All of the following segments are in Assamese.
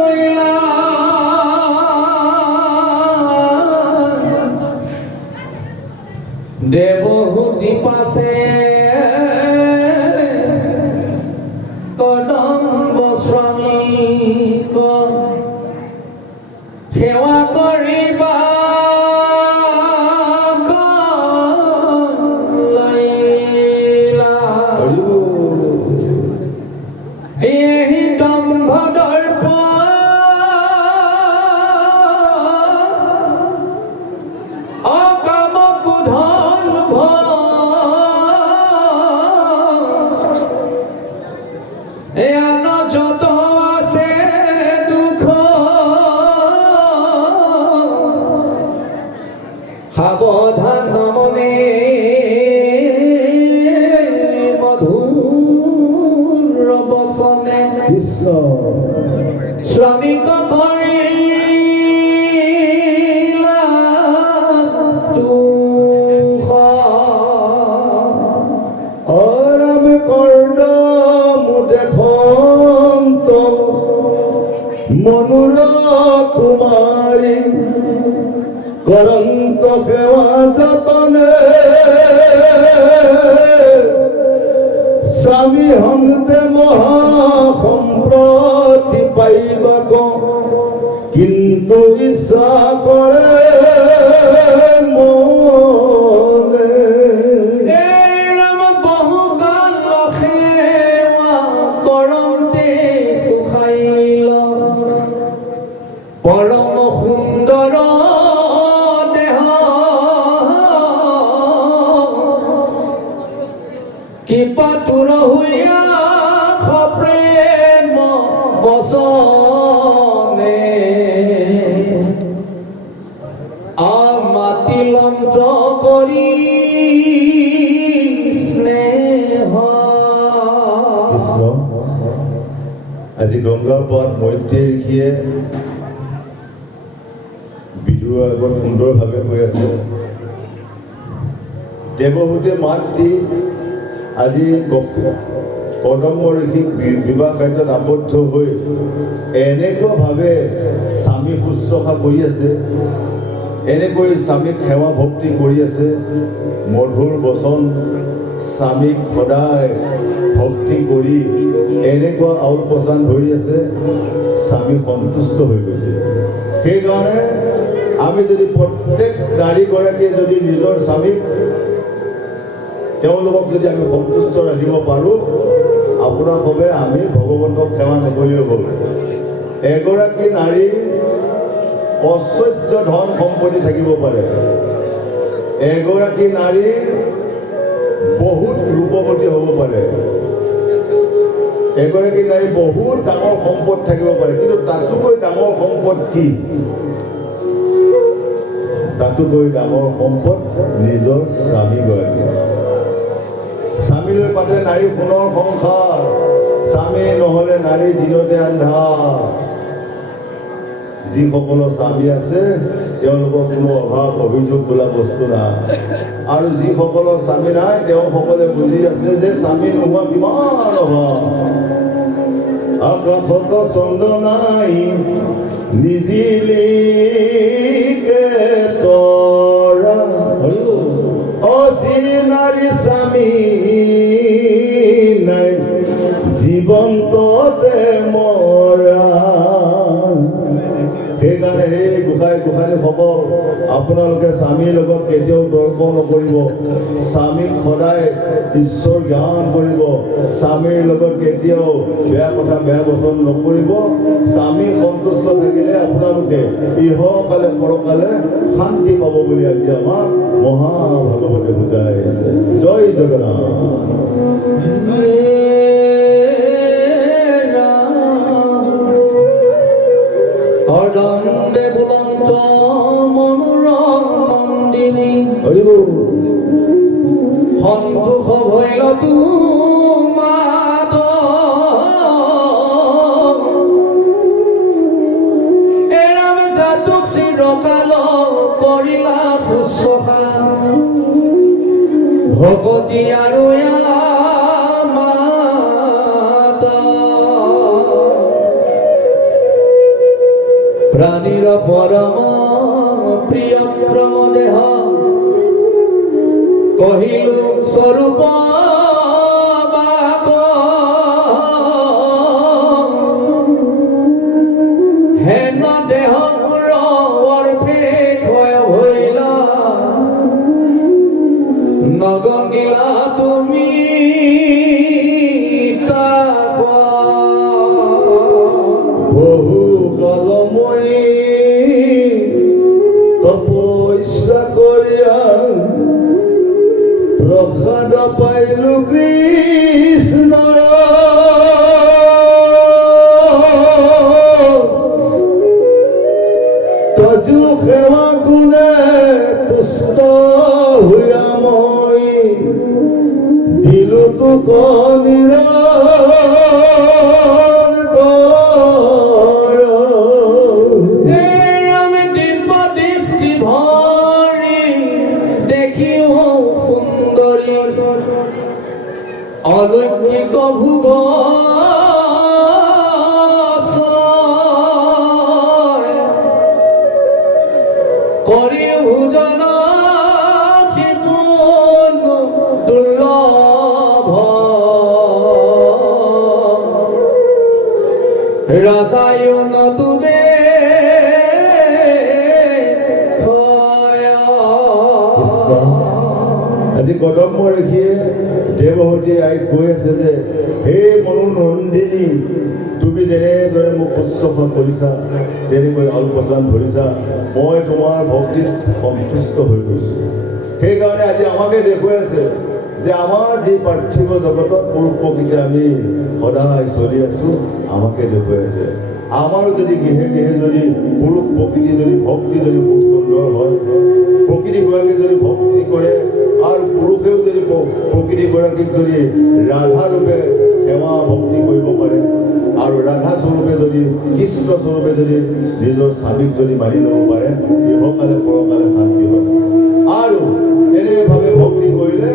কইলা দেবহূতি পাছে কদম্ব শ্ৰমিক সেৱা কৰিবা এই দম্ভ দৰ্প অকাম কুধন এয়া যত আছে দুখ সাৱধান মনে শ্রমিক করিলা তুখ অরাম কর্ণ মুদেখন্ত মনুর কুমারী করন্ত সেবা যতনে স্বামী হন্তে মহা সম্প্রতি পাইবাক কিন্তু ইচ্ছা করে মনে রাম বহুকাল সেৱা কৰন্তে কুশাইল পৰম সুন্দৰ দেহ কৃপাতুৰ হৈয়া প্ৰেম বচনে আমাতিলন্ত কৰি স্নেহ কৃষ্ণ আজি গংগাৰ পাৰত মৈত্ৰী ঋষিয়ে বিদুৰৰ আগত সুন্দৰভাৱে কৈ আছে দেৱহূতিয়ে মাত দি আজি কদম্ব ঋষিক বিবাহ কাৰ্যত আবদ্ধ হৈ এনেকুৱাভাৱে স্বামী শুশ্ৰূষা কৰি আছে এনেকৈ স্বামীক সেৱা ভক্তি কৰি আছে মধুৰ বচন স্বামীক সদায় ভক্তি কৰি এনেকুৱা আউল প্ৰচান ধৰি আছে স্বামী সন্তুষ্ট হৈ গৈছে সেইকাৰণে আমি যদি প্ৰত্যেক নাৰীগৰাকীয়ে যদি নিজৰ স্বামীক তেওঁলোকক যদি আমি সন্তুষ্ট ৰাখিব পাৰোঁ আপোনাৰ সবে আমি ভগৱন্তক সেৱা নকৰিলেও হ'ল এগৰাকী নাৰীৰ অচৰ্য ধন সম্পত্তি থাকিব পাৰে এগৰাকী নাৰীৰ বহুত ৰূপৱতী হ'ব পাৰে এগৰাকী নাৰী বহুত ডাঙৰ সম্পদ থাকিব পাৰে কিন্তু তাতোকৈ ডাঙৰ সম্পদ কি তাতোকৈ ডাঙৰ সম্পদ নিজৰ স্বামীগৰাকী স্বামীলৈ পাতে নাৰী সোণৰ সংসাৰ স্বামী নহ'লে নাৰী দিনতে আন্ধাৰ যিসকলৰ স্বামী আছে তেওঁলোকৰ কোনো অভাৱ অভিযোগ বোলা বস্তু নাই আৰু যিসকলৰ স্বামী নাই তেওঁসকলে বুজি আছে যে স্বামী নোহোৱা কিমান অভাৱ আকাশত চন্দ্ৰ নাই নিজিলিকে তৰা অজি নাৰী স্বামী নাই জীৱন্ততে মৰা সেইকাৰণে সেই গোসাঁনীসকল আপোনালোকে স্বামীৰ লগত কেতিয়াও তৰ্ক নকৰিব স্বামীক সদায় ঈশ্বৰ জ্ঞান কৰিব স্বামীৰ লগত কেতিয়াও বেয়া কথা বেয়া বচন নকৰিব স্বামী সন্তুষ্ট থাকিলে আপোনালোকে ইহকালে পৰকালে শান্তি পাব বুলি আজি আমাক মহাভাগৱতে বুজাই আছে জয় জগন্নাথ অদণ্ডে বুলন্ত মনুৰ নন্দিনী সন্তোষ ভৈল তোমাত এৰাম জাতু চিৰকাল কৰিলা শুশ্ৰূষা ভগতী আৰু প্রাণীর পরম প্রিয়তম দেহ কহিলু স্বরূপ বাপ হেন দেহ অর্থে ক্ষয় হইলা নগঙ্গিলা তুমি বহু কালময়ী তপস্যা করিয়া প্রসাদ পাইলু কৃষ্ণ তজু সেৱা গুণে তুষ্ট হইয়া মই দিলো তোক আমি দিব্য দৃষ্টি ভরি দেখিও সুন্দরী অলৌকিক ভুব করি ভোজন দুর্লভ রাজায়ন তুবে আজি কদম্ব ৰেখীয়ে দেৱহতী আইক কৈ আছে যে হে মনো নন্দিনী তুমি যেনেদৰে মোক শুশ্ৰূষা কৰিছা যেনেকৈ আলপৈচান ধৰিছা মই তোমাৰ ভক্তিত সন্তুষ্ট হৈ গৈছো সেইকাৰণে আজি আমাকে দেখুৱাই আছে যে আমাৰ যি পাৰ্থিৱ জগতত পুৰুষ প্ৰকৃতি আমি সদায় চলি আছো আমাকে দেখুৱাই আছে আমাৰো যদি গৃহে গৃহে যদি পুৰুষ প্ৰকৃতি যদি ভক্তি যদি খুব সুন্দৰ হয় প্ৰকৃতিগৰাকী যদি ভক্তি কৰে আৰু পুৰুষেও যদি প্ৰকৃতিগৰাকীক যদি ৰাধা ৰূপে সেৱা ভক্তি কৰিব পাৰে আৰু ৰাধা স্বৰূপে যদি কৃষ্ণ স্বৰূপে যদি নিজৰ স্বামীক যদি মানি ল'ব পাৰে ইহকালে পৰকালে শান্তি হয় আৰু তেনেভাৱে ভক্তি কৰিলে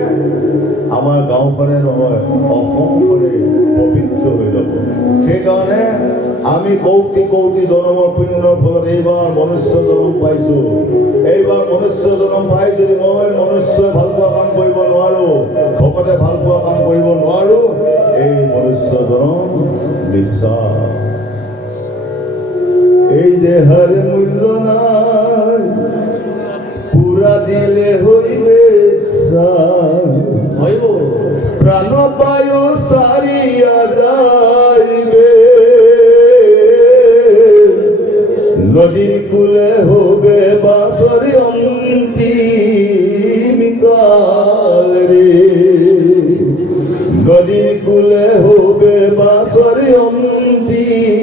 আমাৰ গাঁওখনে নহয় অসমখনে পবিত্ৰ হৈ যাব সেইকাৰণে আমি কৌটি কৌটি জনমৰ পুণ্যৰ ফলত এইবাৰ মনুষ্য জন্ম পাইছো এইবাৰ মনুষ্য জন্ম পাই যদি মই মনুষ্যই ভাল পোৱা কাম কৰিব নোৱাৰো ভকতে ভাল পোৱা কাম কৰিব নোৱাৰো এই মনুষ্য জন্ম বিশ্বাস এই দেহৰ মূল্য নাই পুৰা দিলে হইবে হইব প্রাণ পায়ু সারিয়া যাইবে নদীর কুলে হবে বাসরি অন্তিমিকাল রে নদীর কুলে হবে বাসরি অন্তিমিকাল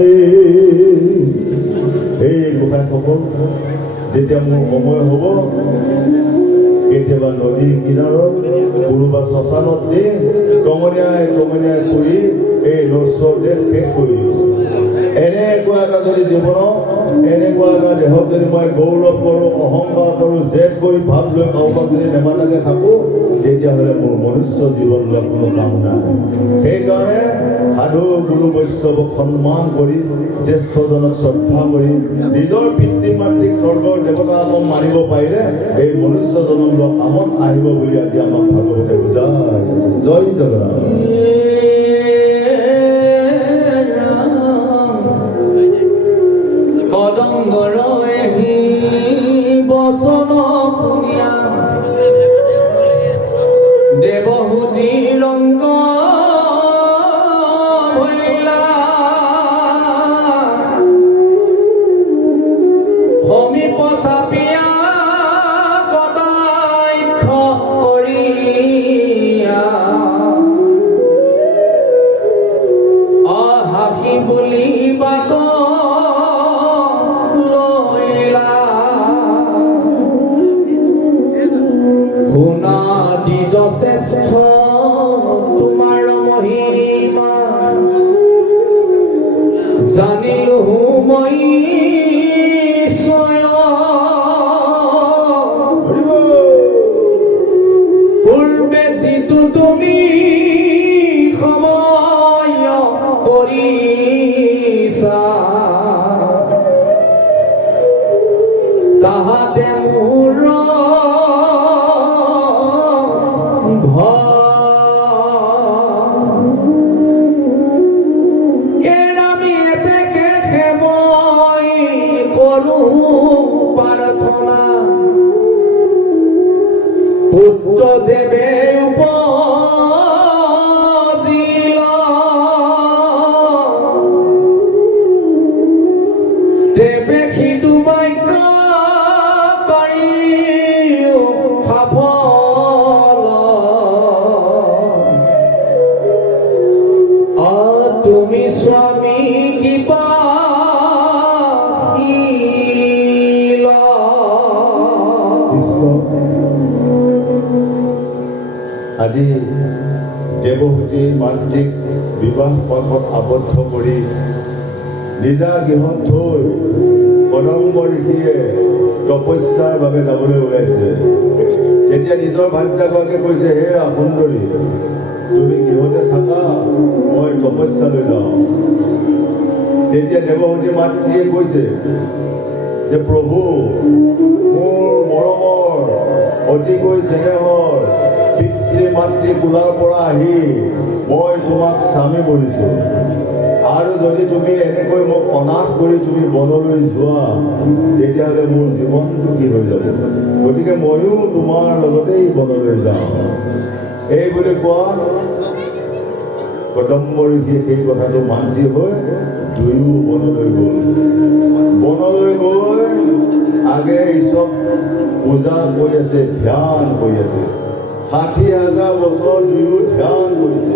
রে এই গোসাঁইসকল যেতিয়া মোৰ সময় হ'ব কেতিয়াবা নদীৰ কিনাৰত কোনোবা শ্মশানত দি টঙনিয়াই টঙনিয়াই কৰি এই নশ্বৰতে শেষ কৰি দিছোঁ এনেকুৱা এটা যদি জীৱনত এনেকুৱা এটা দেহত যদি মই গৌৰৱ কৰোঁ অহংকাৰ কৰোঁ জেদ কৰি ভাৱ লৈ কাৰোবাক যদি নেমাতাকে থাকোঁ তেতিয়াহ'লে মোৰ মনুষ্য জীৱন লোৱা কোনো কাম নাই সেইকাৰণে সাধু গুৰু বৈষ্ণৱক সন্মান কৰি জ্যেষ্ঠজনক শ্ৰদ্ধা কৰি নিজৰ পিতৃ মাতৃক স্বৰ্গৰ দেৱতাকক মানিব পাৰিলে এই মনুষ্য জন্ম লোৱা কামত আহিব বুলি আজি আমাক ভাগৱতে বুজাই আছে জয় জগন্নাথ কদংগৰ এহি বচন শুনিয়া দেৱহূতি ৰংগ ভৈলা সমীপ চাপিয়া কদাক্ষ কৰিয়া অহাসি বুলি বাট শ্ৰেষ্ঠ তোমাৰ মহিমা জানিলো মই পূৰ্বে যিটো তুমি সময় কৰিছা দেবে উপজিল দেবে সিটো বাক্য কৰি সফল তুমি স্বামী কিবা আজি দেৱহূতি মাতৃক বিবাহ পথত আবদ্ধ কৰি নিজা গৃহত থৈ কদম্ব ঋষিয়ে তপস্যাৰ বাবে যাবলৈ ওলাইছে। তেতিয়া নিজৰ ভাৰ্যাগৰাকীয়ে কৈছে, হে সুন্দৰী, তুমি গৃহতে থাকা, মই তপস্যালৈ যাওঁ। তেতিয়া দেৱহূতি মাতৃয়ে কৈছে যে প্ৰভু, মোৰ মৰমৰ অতিকৈ চেনেহৰ পিতৃ মাতৃ কোলাৰ পৰা আহি মই তোমাক স্বামী বনিছোঁ, আৰু যদি তুমি এনেকৈ মোক অনাথ কৰি তুমি বনলৈ যোৱা, তেতিয়াহ'লে মোৰ জীৱনটো কি হৈ যাব? গতিকে ময়ো তোমাৰ লগতেই বনলৈ যাওঁ। এই বুলি কোৱা কদম্ব ঋষিয়ে সেই কথাটো মান্তি হৈ দুয়ো বনলৈ গ'ল। বনলৈ গৈ আগে ঈশ্বৰ পূজা কৰি আছে, ধ্যান কৰি আছে। ৬০,০০০ বছৰ দুয়ো ধ্যান কৰিছে।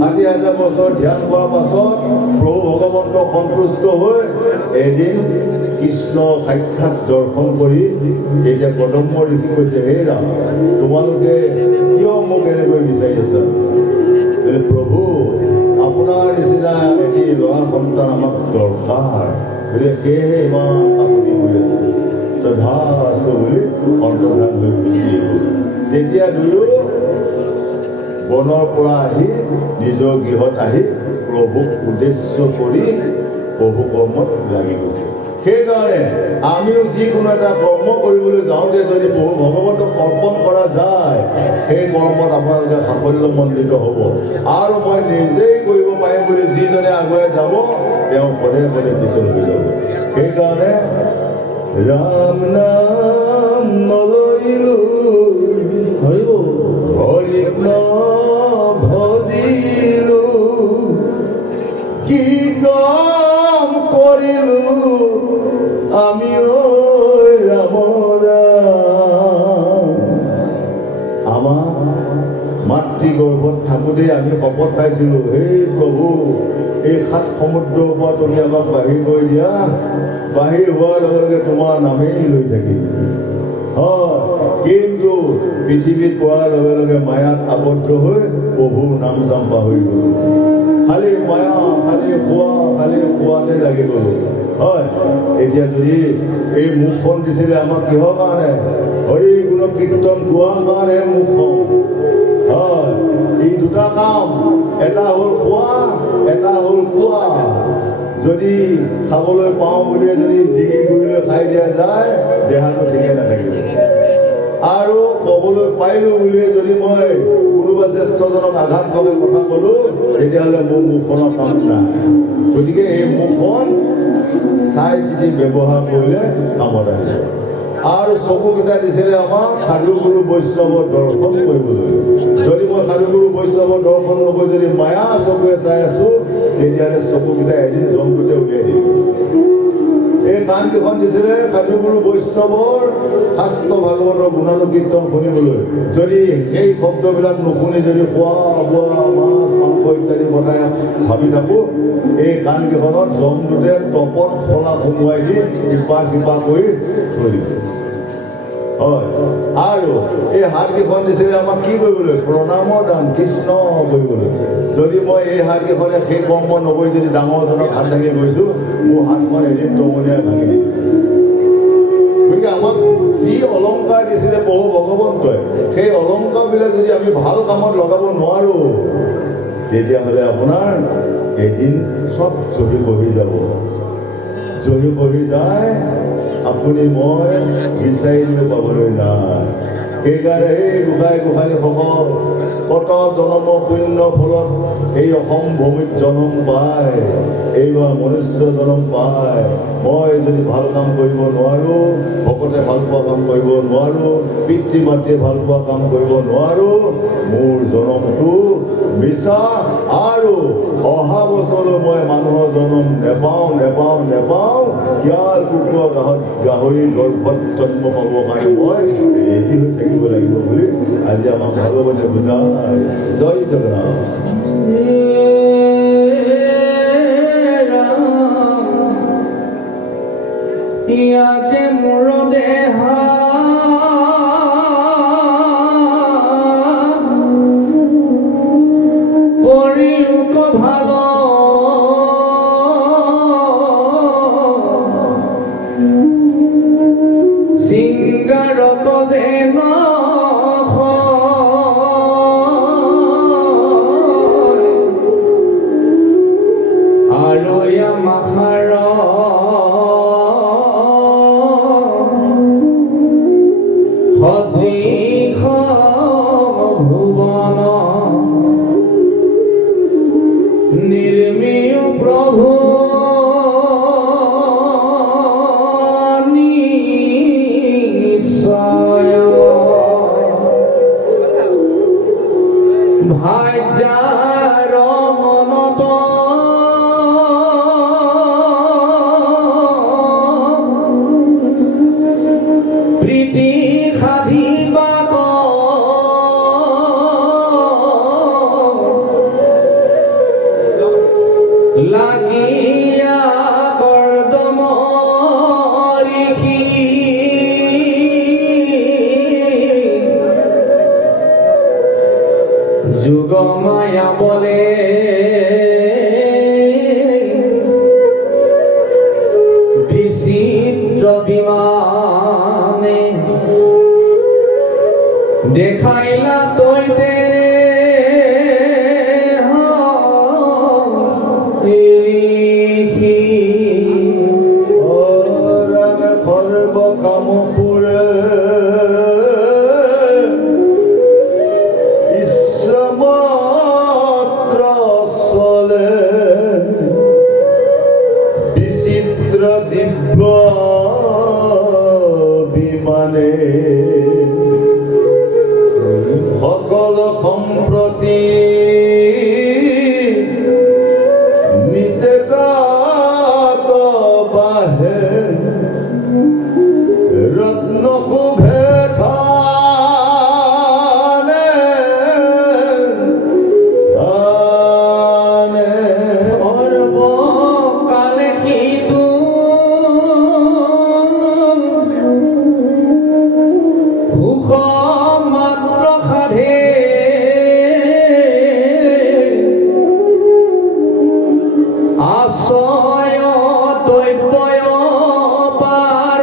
৬০,০০০ বছৰ ধ্যান কৰাৰ পাছত প্ৰভু ভগৱন্ত সন্তুষ্ট হৈ এদিন কৃষ্ণ সাক্ষাৎ দৰ্শন কৰি এতিয়া কদম্ব ঋষি কৈছে, হে ৰাম, তোমালোকে কিয় মোক এনেকৈ বিচাৰি আছা? প্ৰভু, আপোনাৰ নিচিনা এটি ল'ৰা সন্তান আমাক দৰকাৰ, গতিকে সেয়েহে ইমান আপুনি কৰি আছে। তথাস্তু বুলি অন্তৰ্ধান হৈ গুচি গ'ল। তেতিয়া দুয়ো বনৰ পৰা আহি নিজৰ গৃহত আহি প্ৰভুক উদ্দেশ্য কৰি প্ৰভু কৰ্মত লাগি গৈছে। সেইকাৰণে আমিও যিকোনো এটা কৰ্ম কৰিবলৈ যাওঁতে যদি প্ৰভু ভগৱন্তক অৰ্পণ কৰা যায়, সেই কৰ্মত আপোনালোকে সাফল্যমণ্ডিত হ'ব। আৰু মই নিজেই কৰিব পাৰিম বুলি যিজনে আগুৱাই যাব, তেওঁ পদে পদে পিছল হৈ যাব। সেইকাৰণে ৰাম নাম নলৈলো, হৰিক নভজিলো, কি কাম কৰিলো আমি ৰাম ৰাম। আমাৰ মাতৃ গৰ্ভত থাকোঁতেই আমি শপত খাইছিলোঁ, হে প্ৰভু, এই ৭ সমুদ্ৰৰ পৰা তুমি আমাক বাহিৰ কৰি দিয়া, বাহিৰ হোৱাৰ লগে লগে তোমাৰ নামেই লৈ থাকিম। হয়, কিন্তু পৃথিৱীত পোৱাৰ লগে লগে মায়াত আবদ্ধ হৈ প্ৰভুৰ নাম চাম পাহৰি গ'লো। খালি মায়া, খালি খোৱাতে লাগি গ'লো। হয়, এতিয়া যদি এই মুখখন দিছিলে আমাক কিহৰ কাৰণে? হৰি গুণ কীৰ্তন গোৱাৰ কাৰণে মুখখন। হয়, এই দুটা কাম, এটা হ'ল খোৱা, এটা হ'ল কোৱা। যদি খাবলৈ পাওঁ বুলিয়ে যদি ডিঙি গুৰিলৈ খাই দিয়া যায়, দেহাটো ঠিকে নাথাকিব। আৰু ক'বলৈ পাৰিলোঁ বুলিয়ে যদি মই কোনোবা জ্যেষ্ঠজনক আঘাত কৰে কথা ক'লোঁ, তেতিয়াহ'লে মোৰ মুখখনৰ কাম নাই। গতিকে এই মুখখন চাই চিতি ব্যৱহাৰ কৰিলে কামত আহিব। আৰু চকুকেইটা দিছিলে আমাক সাধুগুৰু বৈষ্ণৱৰ দৰ্শন কৰিবলৈ। যদি মই সাধুগুৰু বৈষ্ণৱৰ দৰ্শন নকৰি যদি মায়া চকুৱে চাই আছোঁ, তেতিয়াহ'লে চকুকেইটা এদিন জন্তুতে উলিয়াই দিম। এই কাণকেইখন দিছিলে সাধুগুৰু বৈষ্ণৱৰ শাস্ত্ৰ ভাগৱতৰ গুণানুকীৰ্তন শুনিবলৈ। যদি সেই শব্দবিলাক নুশুনি যদি খোৱা বোৱা মাছ মাংস ইত্যাদি কথাই ভাবি থাকোঁ, এই কাণকেইখনত জন্তুতে টপত খলা সোমোৱাই দি ইপা সিপা কৰি থৈ দিব। হয়, আৰু এই হাতকেইখন দিছিলে আমাক কি কৰিবলৈ? প্ৰণামৰ দান, কৃষ্ণ কৰিবলৈ। যদি মই এই হাতকেইখনে সেই কৰ্ম নকৰি যদি ডাঙৰজনক হাত দাঙি গৈছোঁ, মোৰ হাতখন এদিন টঙনিয়াই ভাঙি দিম। গতিকে আমাক যি অলংকাৰ দিছিলে প্ৰভু ভগৱন্তই, সেই অলংকাৰবিলাক যদি আমি ভাল কামত লগাব নোৱাৰোঁ, তেতিয়াহ'লে আপোনাৰ এদিন চব জহি বহি যাব। জহি বহি যায়, আপুনি মই বিচাৰিলেও পাবলৈ নাই। সেইকাৰণে এই গোসাঁই গোসাঁনীসকল কত জনম পুণ্য ফলত এই অসম ভূমিত জনম পায়। এইবাৰ মনুষ্য জনম পাই মই যদি ভাল কাম কৰিব নোৱাৰো, ভকতে ভাল পোৱা কাম কৰিব নোৱাৰো, পিতৃ মাতৃয়ে ভাল পোৱা কাম কৰিব নোৱাৰো, মোৰ জনমটো মিছা আৰু অহা বছৰলৈ মই মানুহৰ জনম নেপাওঁ শিয়াল কুকুৰ গাহৰিৰ গৰ্ভত জন্ম পাবৰ কাৰণে মই ৰেডি হৈ থাকিব লাগিব বুলি আজি আমাক ভগৱতে বুজায়। জয় জগন্নাথ। ইয়াতে মোৰ দেহা কৰিলোক ভাল সিংগাৰক যেন আৰু মাখাৰ সদৃশ ভুৱন নিৰ্মীয় প্ৰভু নিশ্চয় ভাজাৰ মনত প্ৰীতি সাধিবাক লাগিয়া কৰ্দম ঋষি যুগমায়া বলে বিচিত্ৰ বিমানে দেখাইলা তৈতে সৰ্ব কাম পুৰে ইচ্ছামাত্ৰ চলে বিচিত্ৰ দিব্য বিমানে সকল সম্প্ৰতি নিতেকাত বাহে ৰত্ন শুভে থানে সৰ্ব কালে সিটো সুখ মাত্ৰ সাধে আশ্ৰয় দৈব্যয় পাৰ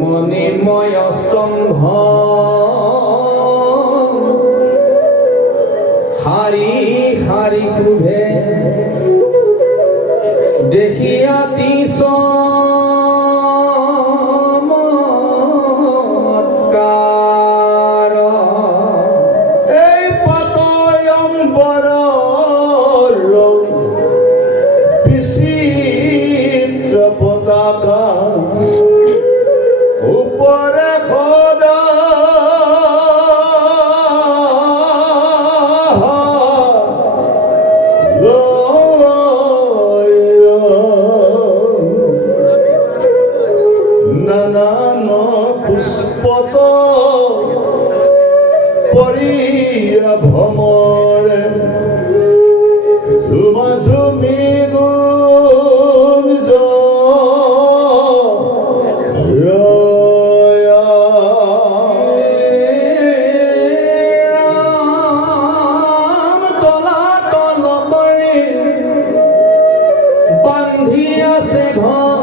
মণিময় স্তম্ভ শাৰী শাৰী শুভে দেখিয়া চমৎকাৰ এই পতয়ম্বৰৰ বিচিত্ৰ পতাকা উপৰে সদা নানান পুষ্পত পৰিয়া ভ্ৰমৰে ঝুমাঝুমি গুঞ্জ ৰয়া ৰাম তলাতল কৰি বান্ধি আছে ঘৰ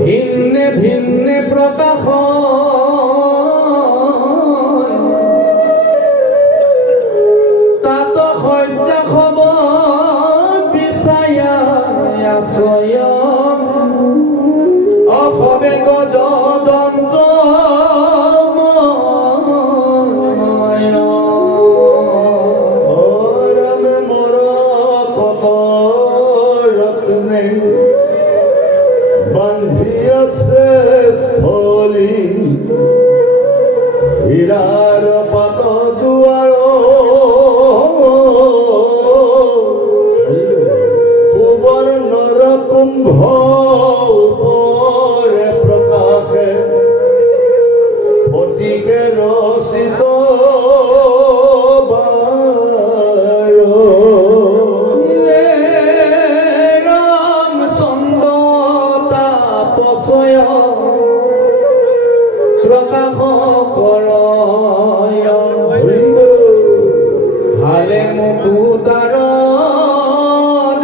ভিন্নে ভিন্নে প্ৰকাশ হীৰাৰ পাত দুৱাৰ সুবৰ্ণৰ কুম্ভ ওপৰে প্ৰকাশে অতিকে ৰচিত প্রকাশ কর ভালে মুকুতার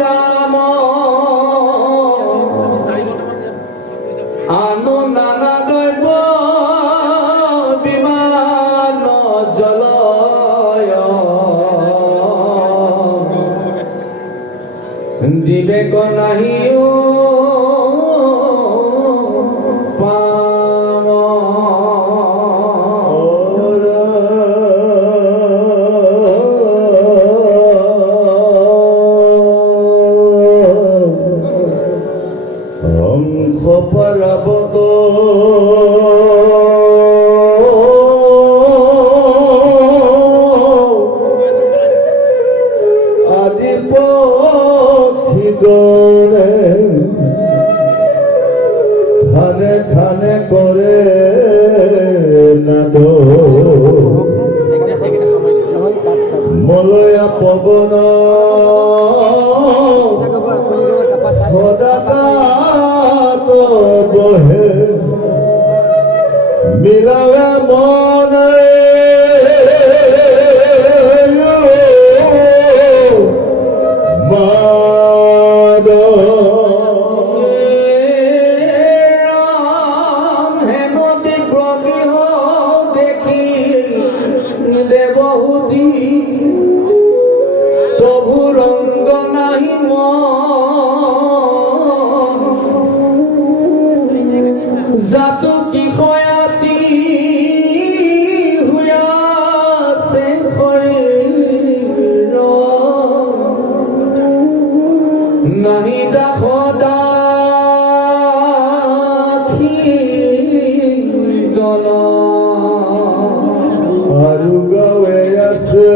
দাম আনো নানা দ্রব্য বিমান জলয় বিবেক নাহিও পরাবত আদি পক্ষী গণে থানে থানে করে নাদ মলয়া পবন সদাকাত বহে মিলাবে মনে মাদ রাম হেমতি প্রগৃহ দেখি দেবহুতি প্রভু রঙ্গ নাহি জাতু কি খয়াতি হুয়াছে শরীর নাহি দাখি দল আৰু গাৱে আছে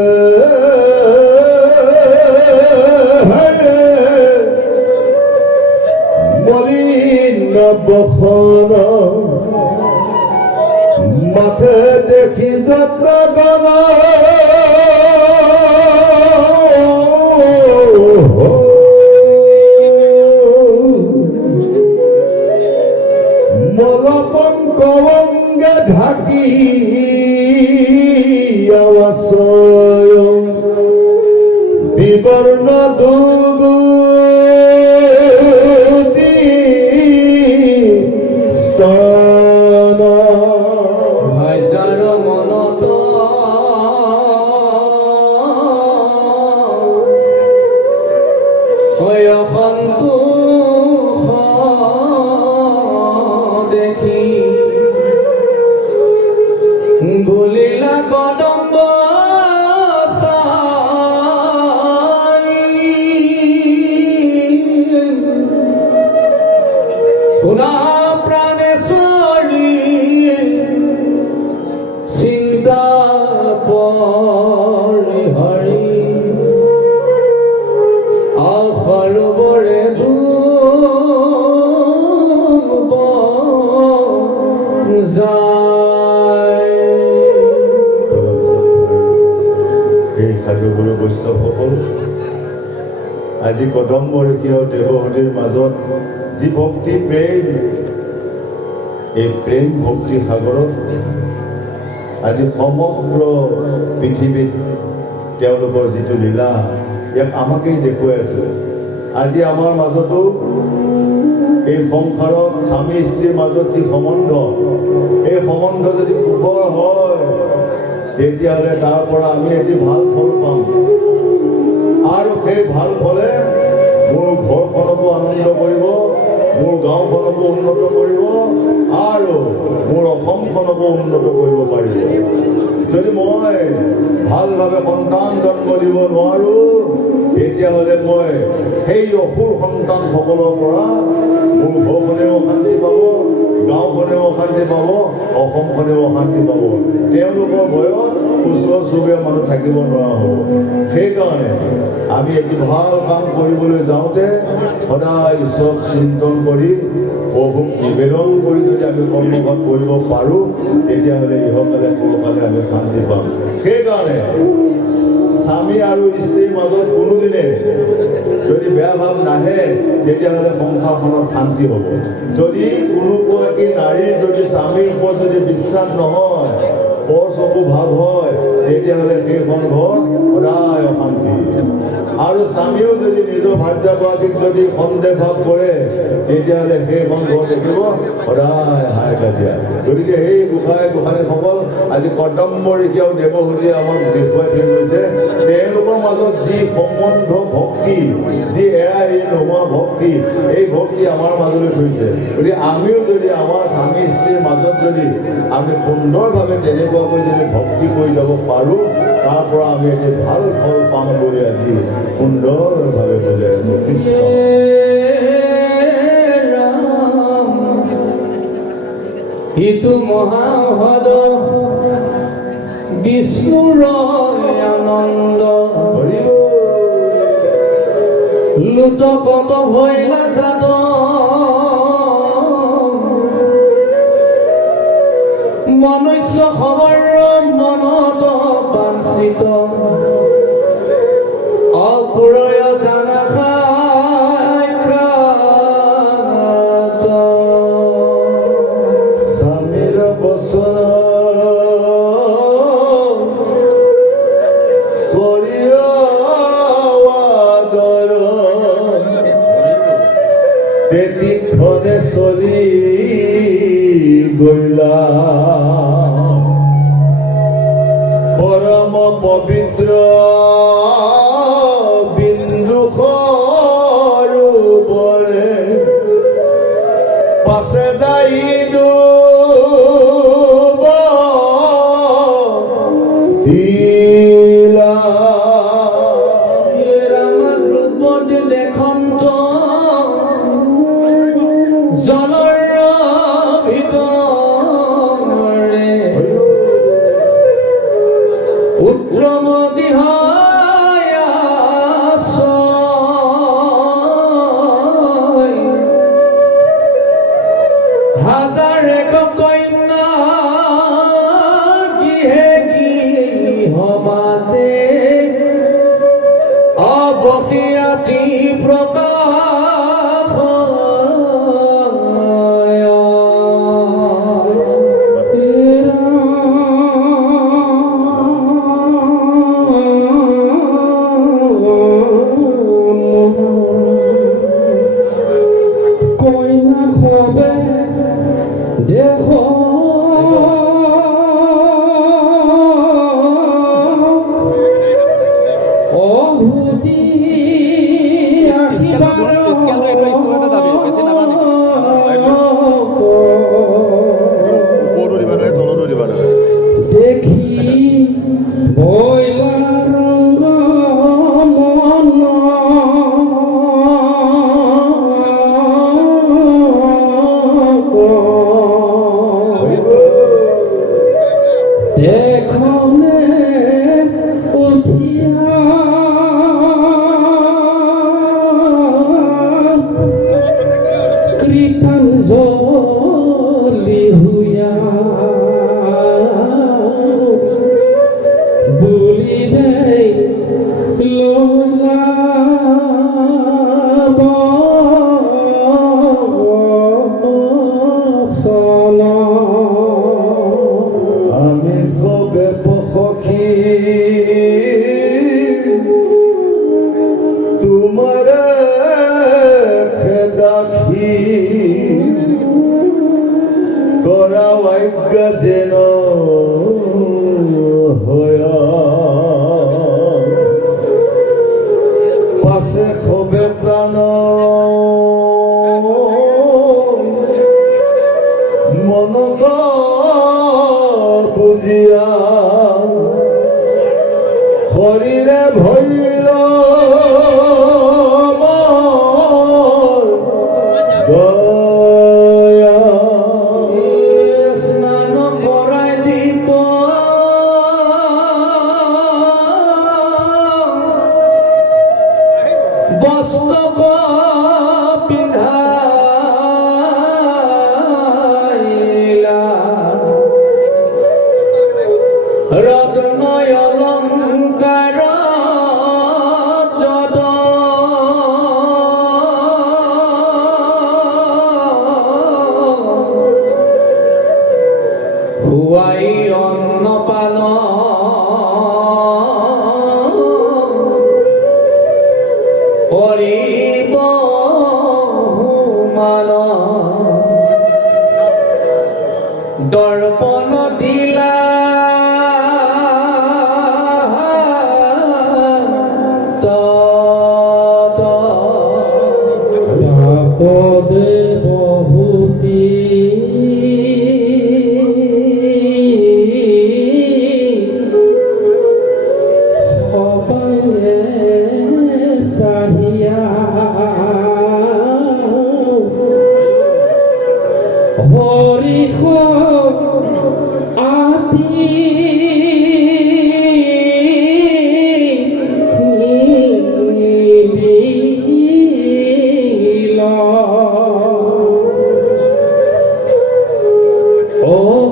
মলিন বখন মাথে দেখি যত গণ মলপঙ্কবঙ্গে ঢাকি আবাসয় বিবর্ণ দুগুতি স্তন হাজার মনত হয় সন্তোষ দেখি বুলিলা কদম্ব শুনা প্রাণেশ্বরী চিন্তা পরিহরি অসরবরে ডুব যায়। এই সাধুগুৰু বৈষ্ণৱসকল আজি কদম্বৰকীয় দেৱহতীৰ মাজত যি ভক্তি প্ৰেম এই প্ৰেম ভক্তি সাগৰত আজি সমগ্ৰ পৃথিৱীত তেওঁলোকৰ যিটো লীলা ইয়াক আমাকেই দেখুৱাই আছে। আজি আমাৰ মাজতো এই সংসাৰত স্বামী স্ত্ৰীৰ মাজত যি সম্বন্ধ এই সম্বন্ধ যদি সুখৰ হয় তেতিয়াহ'লে তাৰ পৰা আমি এটি ভাল ফল পাম আৰু সেই ভাল ফলে মোৰ ঘৰখনকো আনন্দ কৰিব, মোৰ গাঁওখনকো উন্নত কৰিব আৰু মোৰ অসমখনকো উন্নত কৰিব পাৰিব। যদি মই ভালভাৱে সন্তান জন্ম দিব নোৱাৰোঁ তেতিয়াহ'লে মই সেই অসুৰ সন্তানসকলৰ পৰা মোৰ ঘৰখনেও শান্তি পাব, গাঁওখনেও অশান্তি পাব, অসমখনেও অশান্তি পাব। তেওঁলোকৰ ভয়ত ওচৰ চুবুৰীয়া মানুহ থাকিব নোৱাৰা হ'ব। সেইকাৰণে আমি এটি ভাল কাম কৰিবলৈ যাওঁতে সদায় ঈশ্বৰ চিন্তন কৰি প্ৰভুক নিবেদন কৰি যদি আমি কৰ্মভাগ কৰিব পাৰোঁ, তেতিয়াহ'লে ইহকালে পৰকালে আমি শান্তি পাম। সেইকাৰণে স্বামী আৰু স্ত্ৰীৰ মাজত কোনোদিনে যদি বেয়া ভাৱ নাহে, তেতিয়াহ'লে সংসাৰখনত শান্তি হ'ব। যদি কোনোগৰাকী নাৰীৰ যদি স্বামীৰ ওপৰত যদি বিশ্বাস নহয়, পৰ চকু ভাৱ হয়, তেতিয়াহ'লে সেইখন ঘৰ সদায় অশান্তি। আৰু স্বামীও যদি নিজৰ ভাৰ্যাগৰাকীক যদি সন্দেহ ভাৱ কৰে, তেতিয়াহ'লে সেইখন ঘৰ দেখিব সদায় হাই কাজিয়া। গতিকে সেই গোসাঁনীসকল আজি কদম্বৰীয়া আৰু দেৱহূতিয়ে আমাক দেখুৱাই থৈ গৈছে, তেওঁলোকৰ মাজত যি সম্বন্ধ ভক্তি, যি এৰা এৰি নোহোৱা ভক্তি, এই ভক্তি আমাৰ মাজলৈ থৈছে। গতিকে আমিও যদি আমাৰ স্বামী স্ত্ৰীৰ মাজত যদি আমি সুন্দৰভাৱে তেনেকুৱাকৈ যদি ভক্তি কৰি যাব পাৰোঁ, তাৰ পৰা আমি এটি ভাল ফল পাম বুলি আজি সুন্দৰভাৱে বুজাই আছোঁ। কৃষ্ণ ইটো মহাহদ বিষ্ণুৰ আনন্দ, লুটকত ভৈলা জাত মনুষ্য খবৰ মনত বাঞ্ছিত, অপুৰয় জানা স্বামীৰ বচন তেতিক্ষণে চলি গইলা, পৰম পবিত্ৰ বিন্দু সৰোবৰে পাছে যাই ডুব দিলা। দেখন্ত জলৰ ভিতৰে উত্তম দিহায় হাজাৰ এক কন্যা গৃহে গৃহমাতে অবসিয়াতি প্ৰকাশ কইনা হবে দেখ অভূতি দেখি বইলা রঙ্গ মন দেখনে উঠিয়া কৃতাঞ্জলি হুয়া বুলি দেই লোলা আমি কবে পখী তোমার খেদাখি করা আজ্ঞা যেন হয়া পাশে খবে টান মনক বুঝিয়া শরীরে ভৈর দয়া ৰত্নয় অলংকাৰ যত খুৱাই অন্নপান কৰিব হুমান দৰ্পণ দিলা দেৱহূতি সবাঙে চাহিয়া হৰিষ আতি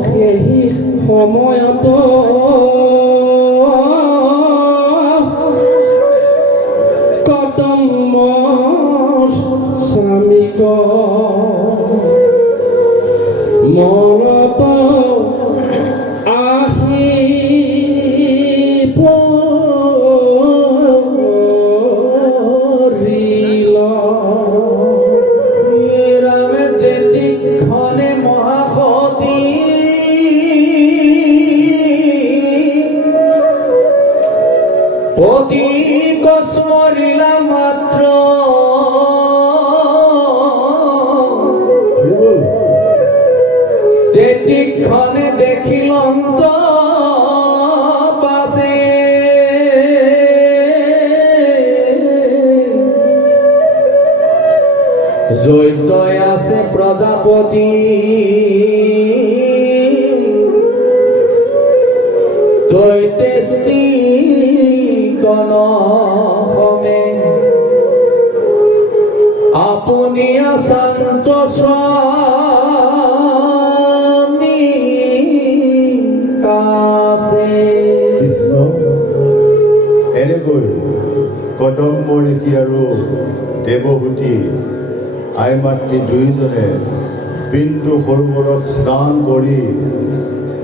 সেই সময়ত কদম্ব স্বামীক মনত আহি পৰিল ৰামে যেতিক্ষণে মহাসতী পতি কস্মৰিলা মাত্ৰ তেতিক্ষণে দেখিলন্ত পাছে জৈতয় আছে প্ৰজাপতি দৈতে স্ত্ৰী গণ সমে আপুনি শান্ত স্বামী কাছে কৃষ্ণ এনেকৈ কদম্ব ঋষি আৰু দেৱহূতি আই মাতৃ দুয়োজনে বিন্দু সৰোবৰত স্নান কৰি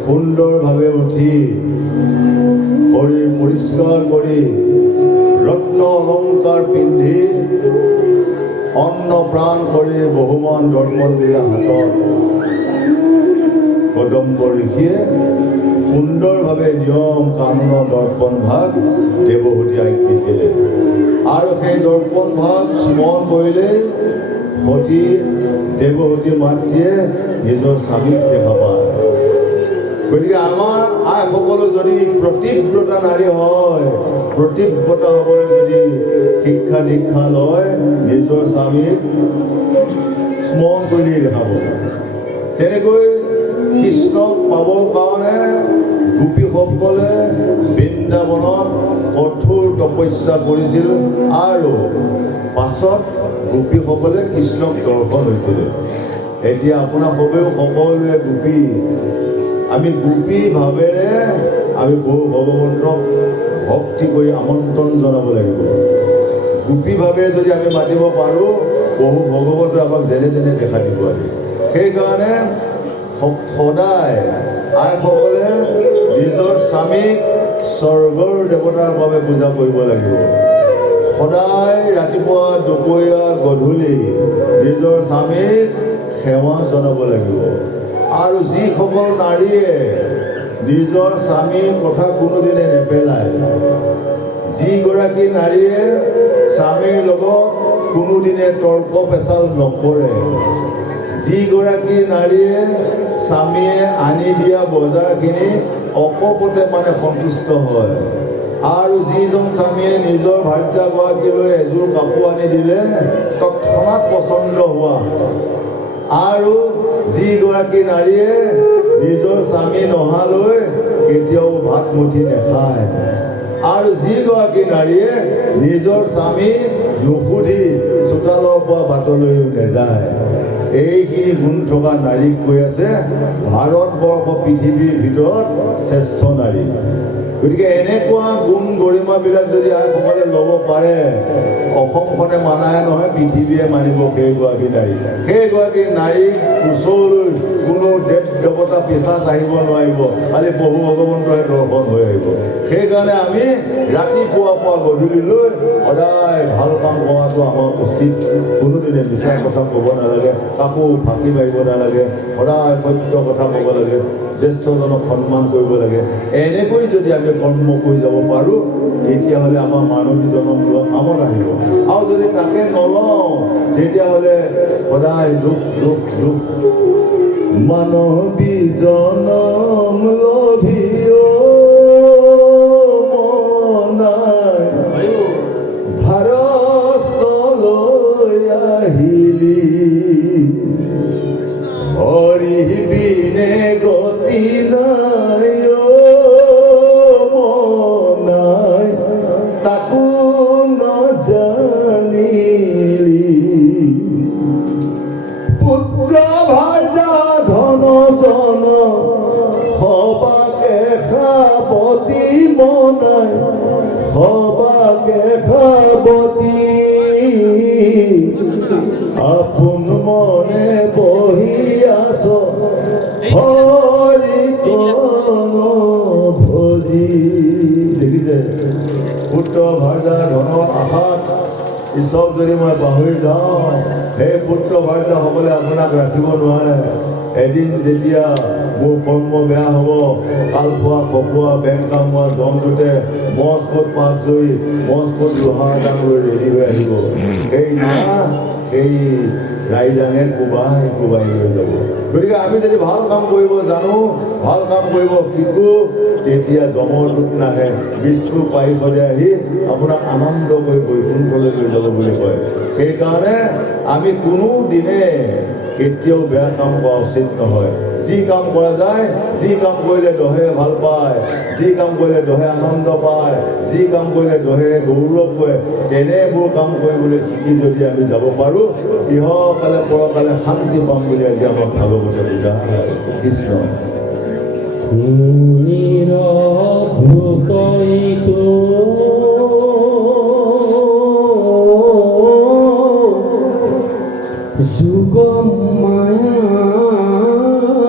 সুন্দৰভাৱে উঠি শৰীৰ পৰিষ্কাৰ কৰি ৰত্ন অলংকাৰ পিন্ধি অন্ন প্ৰাণ কৰি বহুমান দৰ্পণ দিলে হাতত কদম্ব ঋষিয়ে সুন্দৰভাৱে নিয়ম কানুনৰ দৰ্পণ ভাগ দেৱহূতি আইক দিছিলে আৰু সেই দৰ্পণ ভাগ স্মৰণ কৰিলে সতী দেৱহূতি মাতৃয়ে নিজৰ স্বামীক দেখা পায় গতিকে আমাৰ আইসকলো যদি প্ৰতিব্ৰতা নাৰী হয় প্ৰতিব্ৰতা হ'বলৈ যদি শিক্ষা দীক্ষা লয় নিজৰ স্বামীক স্মৰণ কৰি দেখাব তেনেকৈ কৃষ্ণক পাবৰ কাৰণে গোপীসকলে বৃন্দাবনত কঠোৰ তপস্যা কৰিছিল আৰু পাছত গোপীসকলে কৃষ্ণক দৰ্শন হৈছিল এতিয়া আপোনাৰ সবেও সকলোৱে গোপী আমি গোপী ভাৱেৰে আমি বহু ভগৱন্তক ভক্তি কৰি আমন্ত্ৰণ জনাব লাগিব গোপী ভাৱে যদি আমি মাতিব পাৰোঁ বহু ভগৱতে আমাক যেনে তেনে দেখা দিব সেইকাৰণে সদায় আইসকলে নিজৰ স্বামীক স্বৰ্গৰ দেৱতাৰ বাবে পূজা কৰিব লাগিব সদায় ৰাতিপুৱা দুপৰীয়া গধূলি নিজৰ স্বামীক সেৱা জনাব লাগিব আৰু যিসকল নাৰীয়ে নিজৰ স্বামীৰ কথা কোনোদিনে নেপেলায় যিগৰাকী নাৰীয়ে স্বামীৰ লগত কোনোদিনে তৰ্ক পেচাল নকৰে যিগৰাকী নাৰীয়ে স্বামীয়ে আনি দিয়া বজাৰখিনি অকপতে মানে সন্তুষ্ট হয় আৰু যিজন স্বামীয়ে নিজৰ ভাৰ্যাগৰাকীলৈ এযোৰ কাপোৰ আনি দিলে তৎক্ষণাৎ পচন্দ হোৱা আৰু যিগৰাকী নাৰীয়ে নিজৰ স্বামী নহালৈ কেতিয়াও ভাত মুঠি নেখায় আৰু যিগৰাকী নাৰীয়ে নিজৰ স্বামী নুসুধি চোতালৰ পৰা বাটলৈও নেযায় এইখিনি গুণ থকা নাৰীক কৈ আছে ভাৰতবৰ্ষ পৃথিৱীৰ ভিতৰত শ্ৰেষ্ঠ নাৰী। গতিকে এনেকুৱা গুণ গৰিমাবিলাক যদি আইসকলে ল'ব পাৰে, অসমখনে মানাই নহয়, পৃথিৱীয়ে মানিব সেইগৰাকী নাৰী। সেইগৰাকী নাৰীক ওচৰলৈ কোনো দেৱ দেৱতা পিশাচ আহিব নোৱাৰিব, খালি প্ৰভু ভগৱন্তহে দৰ্শন হৈ আহিব। সেইকাৰণে আমি ৰাতিপুৱাৰ পৰা গধূলিলৈ সদায় ভাল কাম কৰাটো আমাৰ উচিত। কোনোদিনে মিছা কথা ক'ব নালাগে, কাকো ফাঁকি মাৰিব নালাগে, সদায় সত্য কথা ক'ব লাগে, জ্যেষ্ঠজনক সন্মান কৰিব লাগে। এনেকৈ যদি আমি কৰ্ম কৰি যাব পাৰোঁ, তেতিয়াহ'লে আমাৰ মানৱী জনম লোৱা কামত আহিব। আৰু যদি তাকে নলওঁ, তেতিয়াহ'লে সদায় দুখ দুখ দুখ। মানৱী জনম লভিও মনাই ভাৰতলৈ আহিলি, হৰি বিনে গতি নাই মনাই তাকো নজানিলি। পুত্ৰ ভাজা ধন জন সবাকে খাবতি মনাই, সবাকে খাবতি আপোন মনে বহি আছ হৰি কণ ভজি। দেখিছে, পুত্ৰ ভাজা ধনৰ আশাত ঈশ্বৰ যদি মই পাহৰি যাওঁ, সেই পুত্ৰ ভাৰ্যাসকলে আপোনাক ৰাখিব নোৱাৰে। এদিন যেতিয়া মোৰ কৰ্ম বেয়া হ'ব, কাল খোৱা খপোৱা বেং কামোৱা জমটোতে মজপত পাক ধৰি মজপত লোহাৰ ডাং লৈ ৰেডি হৈ আহিব। সেই দিনা সেই ৰাইডাঙে কোবাই কোবাই লৈ যাব। গতিকে আমি যদি ভাল কাম কৰিব জানো, ভাল কাম কৰিব শিকো, তেতিয়া জমৰ দুখ নাহে। বিষ্ণু পাৰিষদে আহি আপোনাক আনন্দ কৰি বৈকুণ্ঠলৈ লৈ যাব বুলি কয়। সেইকাৰণে আমি কোনো দিনে কেতিয়াও বেয়া কাম কৰা উচিত নহয়। যি কাম কৰা যায়, যি কাম কৰিলে দহে ভাল পায়, যি কাম কৰিলে দহে আনন্দ পায়, যি কাম কৰিলে দহে গৌৰৱ কৰে, তেনেবোৰ কাম কৰিবলৈ শিকি যদি আমি যাব পাৰোঁ, ইহকালে পৰকালে শান্তি পাম বুলি আজি আমাক ভাগৱতে বুজা কৃষ্ণ। যুগ মায়া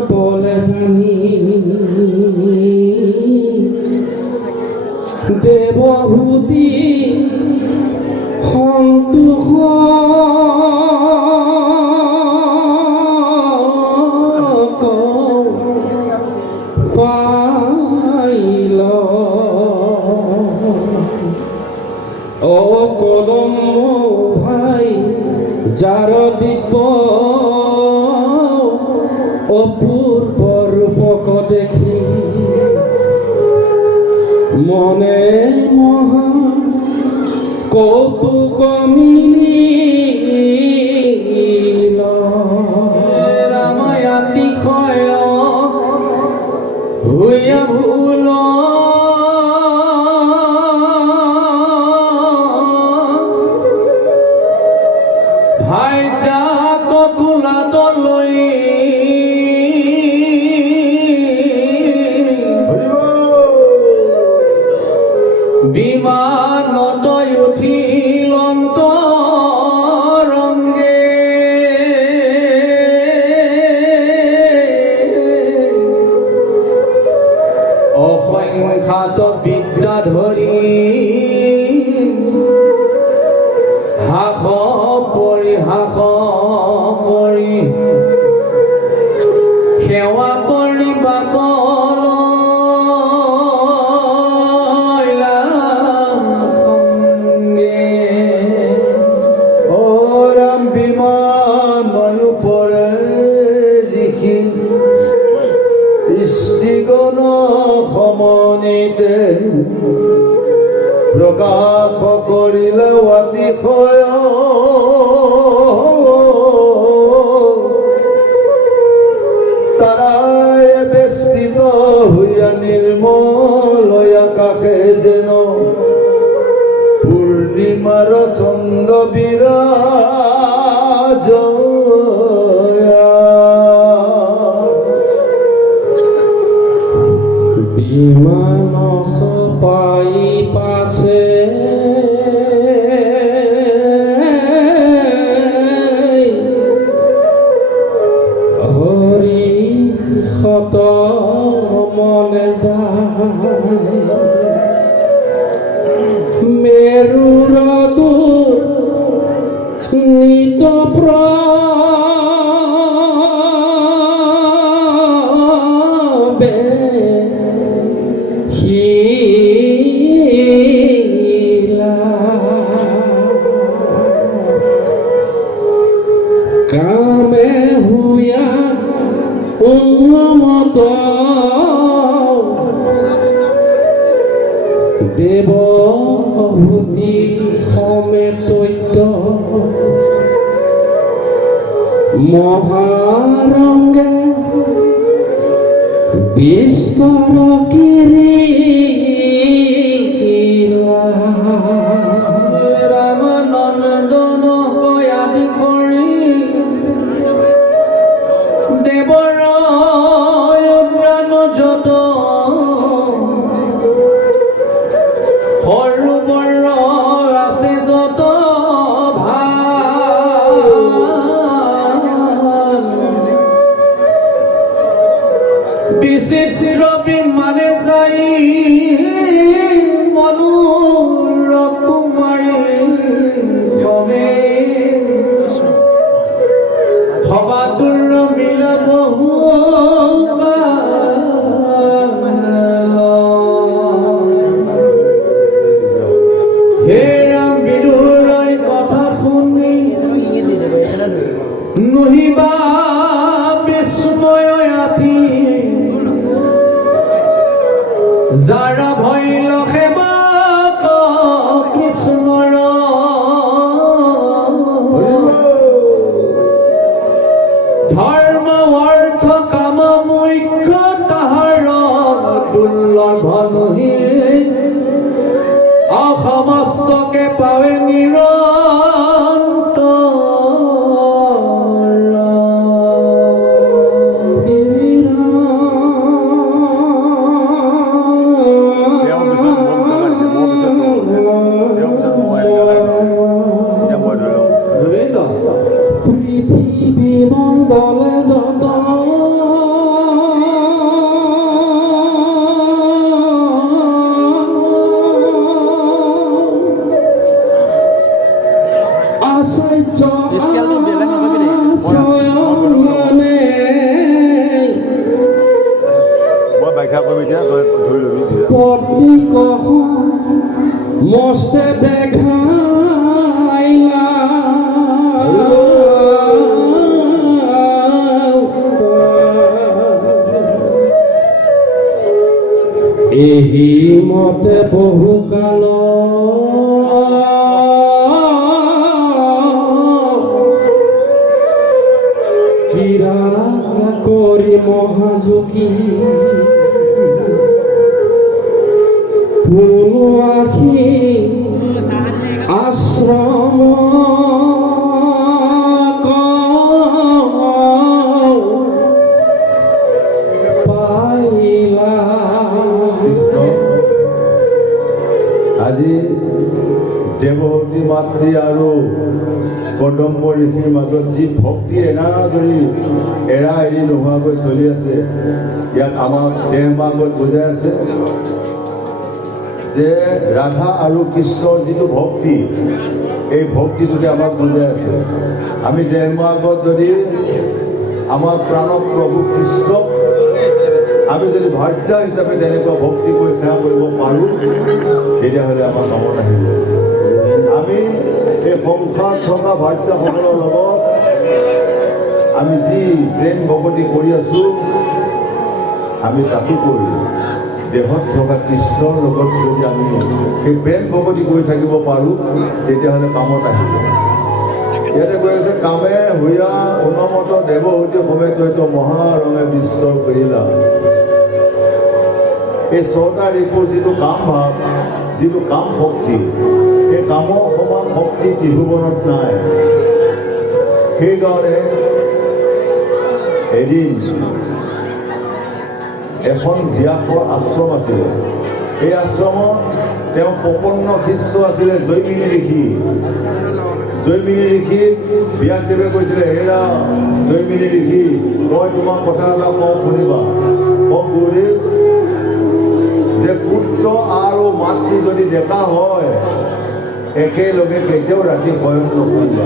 তলে জানি দেৱভূতি সন্তোষ পাইল অকলম ভাই যাৰ দিব্য অপূৰ্ব ৰূপক দেখি মনে মহা কৌতুক মিলিল। ৰামায়াতিশয় হুয়া ভুল ভাইজা ককুলাতলৈ বিমানত উঠিল অন্তৰংগে। অসংখ্যাত বিদ্যা ধৰি হাস পৰিহাস কৰি সেৱা কৰি বাকল সংগে। অ ৰাম বিমান ময়ো পৰে লিখি সৃষ্টিগণ সমনিতে প্ৰকাশ কৰিলে অতিশয় তাৰাই বেষ্টিত হৈয়া নিৰ্মল আকাশে যেন পূৰ্ণিমাৰ চন্দ্ৰ বিৰাজ হিমানস পাই পাছে হৰি সত মনে যায় মেৰুৰ দূৰ নিত প্ৰবে শিলা কামে হুয়া উন্মত দেৱভূতি সমেতৈত মহাৰংগে বিস্তৰ কিৰিলা ৰামানন্দন আদি কৰি দেৱৰ প্ৰাণ যত সৰ্বৰ আছে যত ভাল বিচিত্ৰ বিমানে যাই মনুৰ কুমাৰী হবে সবাতুৰ মিলা বহু হে ৰাম বিদুৰই কথা শুনি নহিবা বিস্ময় আঠি যাৰা ভৈল সেৱক কৃষ্ণৰ ধৰ্ম অৰ্থ কাম মুখ্য তাহাৰ দুৰ্লভ নহি অসমস্তকে পাৱে পৃথিৱী মণ্ডলে যত পত্নী কহ মস্তে দেখাইলা এহি মতে বহু কাল কিৰা কৰি মহাযোগী পুনু আখি আশ্ৰম পাইলা আজি দেৱহতী মাতৃ আৰু কদম্ব ঋষিৰ মাজত যি ভক্তি এৰা এৰি নোহোৱাকৈ চলি আছে ইয়াক আমাক দেহমাগত বুজাই আছে যে ৰাধা আৰু কৃষ্ণৰ যিটো ভক্তি এই ভক্তিটোতে আমাক বুজাই আছে আমি দেহমাগত যদি আমাৰ প্ৰাণক প্ৰভু কৃষ্ণক আমি যদি ভাৰ্যা হিচাপে তেনেকুৱা ভক্তি কৰি সেৱা কৰিব পাৰোঁ তেতিয়াহ'লে আমাৰ কামত আহিব আমি এই সংসাৰত থকা ভাৰ্যাসকলৰ লগত আমি যি প্ৰেম ভকতি কৰি আছোঁ আমি তাতো কৰি দেহত থকা কৃষ্ণৰ লগত যদি আমি সেই প্ৰেম ভকতি কৰি থাকিব পাৰোঁ তেতিয়াহ'লে কামত আহিব ইয়াতে কৈ আছে কামে হুয়া উন্নমত দেৱহতী সমেত মহাৰঙে বিস্তৰ কৰিলা এই ছটা ৰিপুৰ যিটো কাম ভাৱ যিটো কাম শক্তি এই কামৰ সমান শক্তি ত্ৰিভুৱনত নাই সেইকাৰণে এদিন এখন ব্যাসৰ আশ্ৰম আছিলে। এই আশ্ৰমত তেওঁ 55 শিষ্য আছিলে। জৈমিনী ঋষি ব্যাসদেৱে কৈছিলে, হেৰা জৈমিনী ঋষি, মই তোমাক কথা এটা কওঁ, শুনিবা। গুৰুদেৱ, যে পুত্ৰ আৰু মাতৃ যদি ডেকা হয়, একেলগে কেতিয়াও ৰাতি শয়ন নকৰিবা।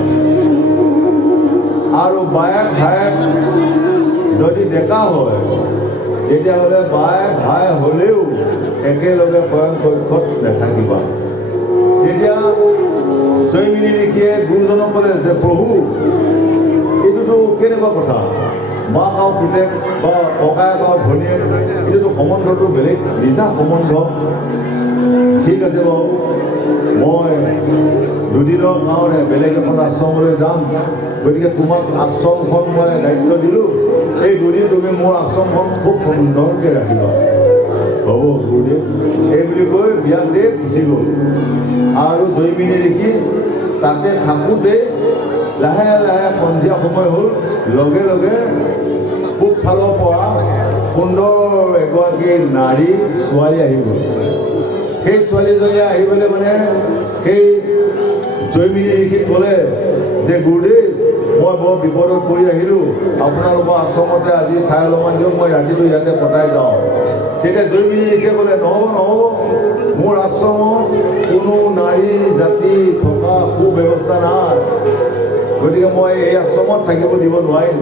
আৰু বায়েক ভায়েক যদি ডেকা হয়, তেতিয়াহ'লে বায়েক ভাই হ'লেও একেলগে শয়ন কক্ষত নাথাকিবা। তেতিয়া জৈমিনী ঋষিয়ে গুৰুজনক ক'লে যে প্ৰভু, এইটোতো কেনেকুৱা কথা? মাক আৰু পুতেক বা ককায়েক আৰু ভনীয়েক, এইটোতো সম্বন্ধটো বেলেগ, নিজা সম্বন্ধ। ঠিক আছে বাৰু, মই দুদিনৰ কাৰণে বেলেগ এখন আশ্ৰমলৈ যাম, গতিকে তোমাক আশ্ৰমখন মই দায়িত্ব দিলোঁ। এই দুদিন তুমি মোৰ আশ্ৰমখন খুব সুন্দৰকৈ ৰাখিবা। হ'ব গুৰুদেৱ, এই বুলি কৈ ব্যাসদেৱ গুচি গ'ল। আৰু জৈমিনী ঋষি তাতে থাকোঁতে লাহে লাহে সন্ধিয়া সময় হ'ল, লগে লগে পূব ফালৰ পৰা সুন্দৰ এগৰাকী নাৰী ছোৱালী আহি গ'ল। সেই ছোৱালীজনীয়ে আহি পেলাই মানে সেই জৈমিনী ঋষিক ক'লে যে গুৰুদেৱ, মই বৰ বিপদত পৰি আহিলোঁ, আপোনালোকৰ আশ্ৰমতে আজি ঠাই অলপমান দিয়ক, মই ৰাতিটো ইয়াতে কটাই যাওঁ। তেতিয়া জৈমিনী ঋষিয়ে ক'লে, নহ'ব, মোৰ আশ্ৰমত কোনো নাৰী জাতি থকা সুব্যৱস্থা নাই, গতিকে মই এই আশ্ৰমত থাকিব দিব নোৱাৰিম।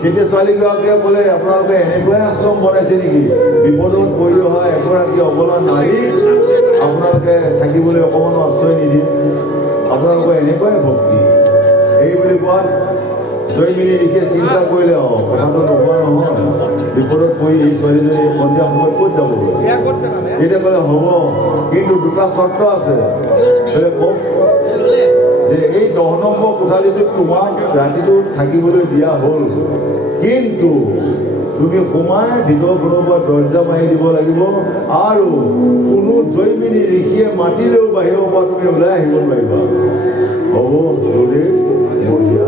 তেতিয়া ছোৱালীগৰাকীয়ে ক'লে, আপোনালোকে এনেকুৱাই আশ্ৰম বনাইছে নেকি? বিপদত পৰি অহা এগৰাকী অবলা নাৰী আপোনালোকে থাকিবলৈ অকণমানো আশ্ৰয় নিদিয়ে? আপোনালোকৰ এনেকুৱাই ভক্তি? এই বুলি কোৱাত জৈমিনী ঋষিয়ে চিন্তা কৰিলে, কথাটো নোহোৱা নহয়, বিপদত পৰি এই ছোৱালীজনী সন্ধিয়া সময়ত ক'ত যাবগৈ? তেতিয়া ক'লে, হ'ব, কিন্তু দুটা চৰ্ত আছে। কওক। যে এই 10 নম্বৰ কোঠালিটোত তোমাক ৰাতিটো থাকিবলৈ দিয়া হ'ল, কিন্তু তুমি সোমাই ভিতৰৰ পৰা দৰ্জা মাৰি দিব লাগিব, আৰু কোনো জৈমিনী ঋষিয়ে মাতিলেও বাহিৰৰ পৰা তুমি ওলাই আহিব নোৱাৰিবা। হ'ব গুৰুদেৱ, বঢ়িয়া।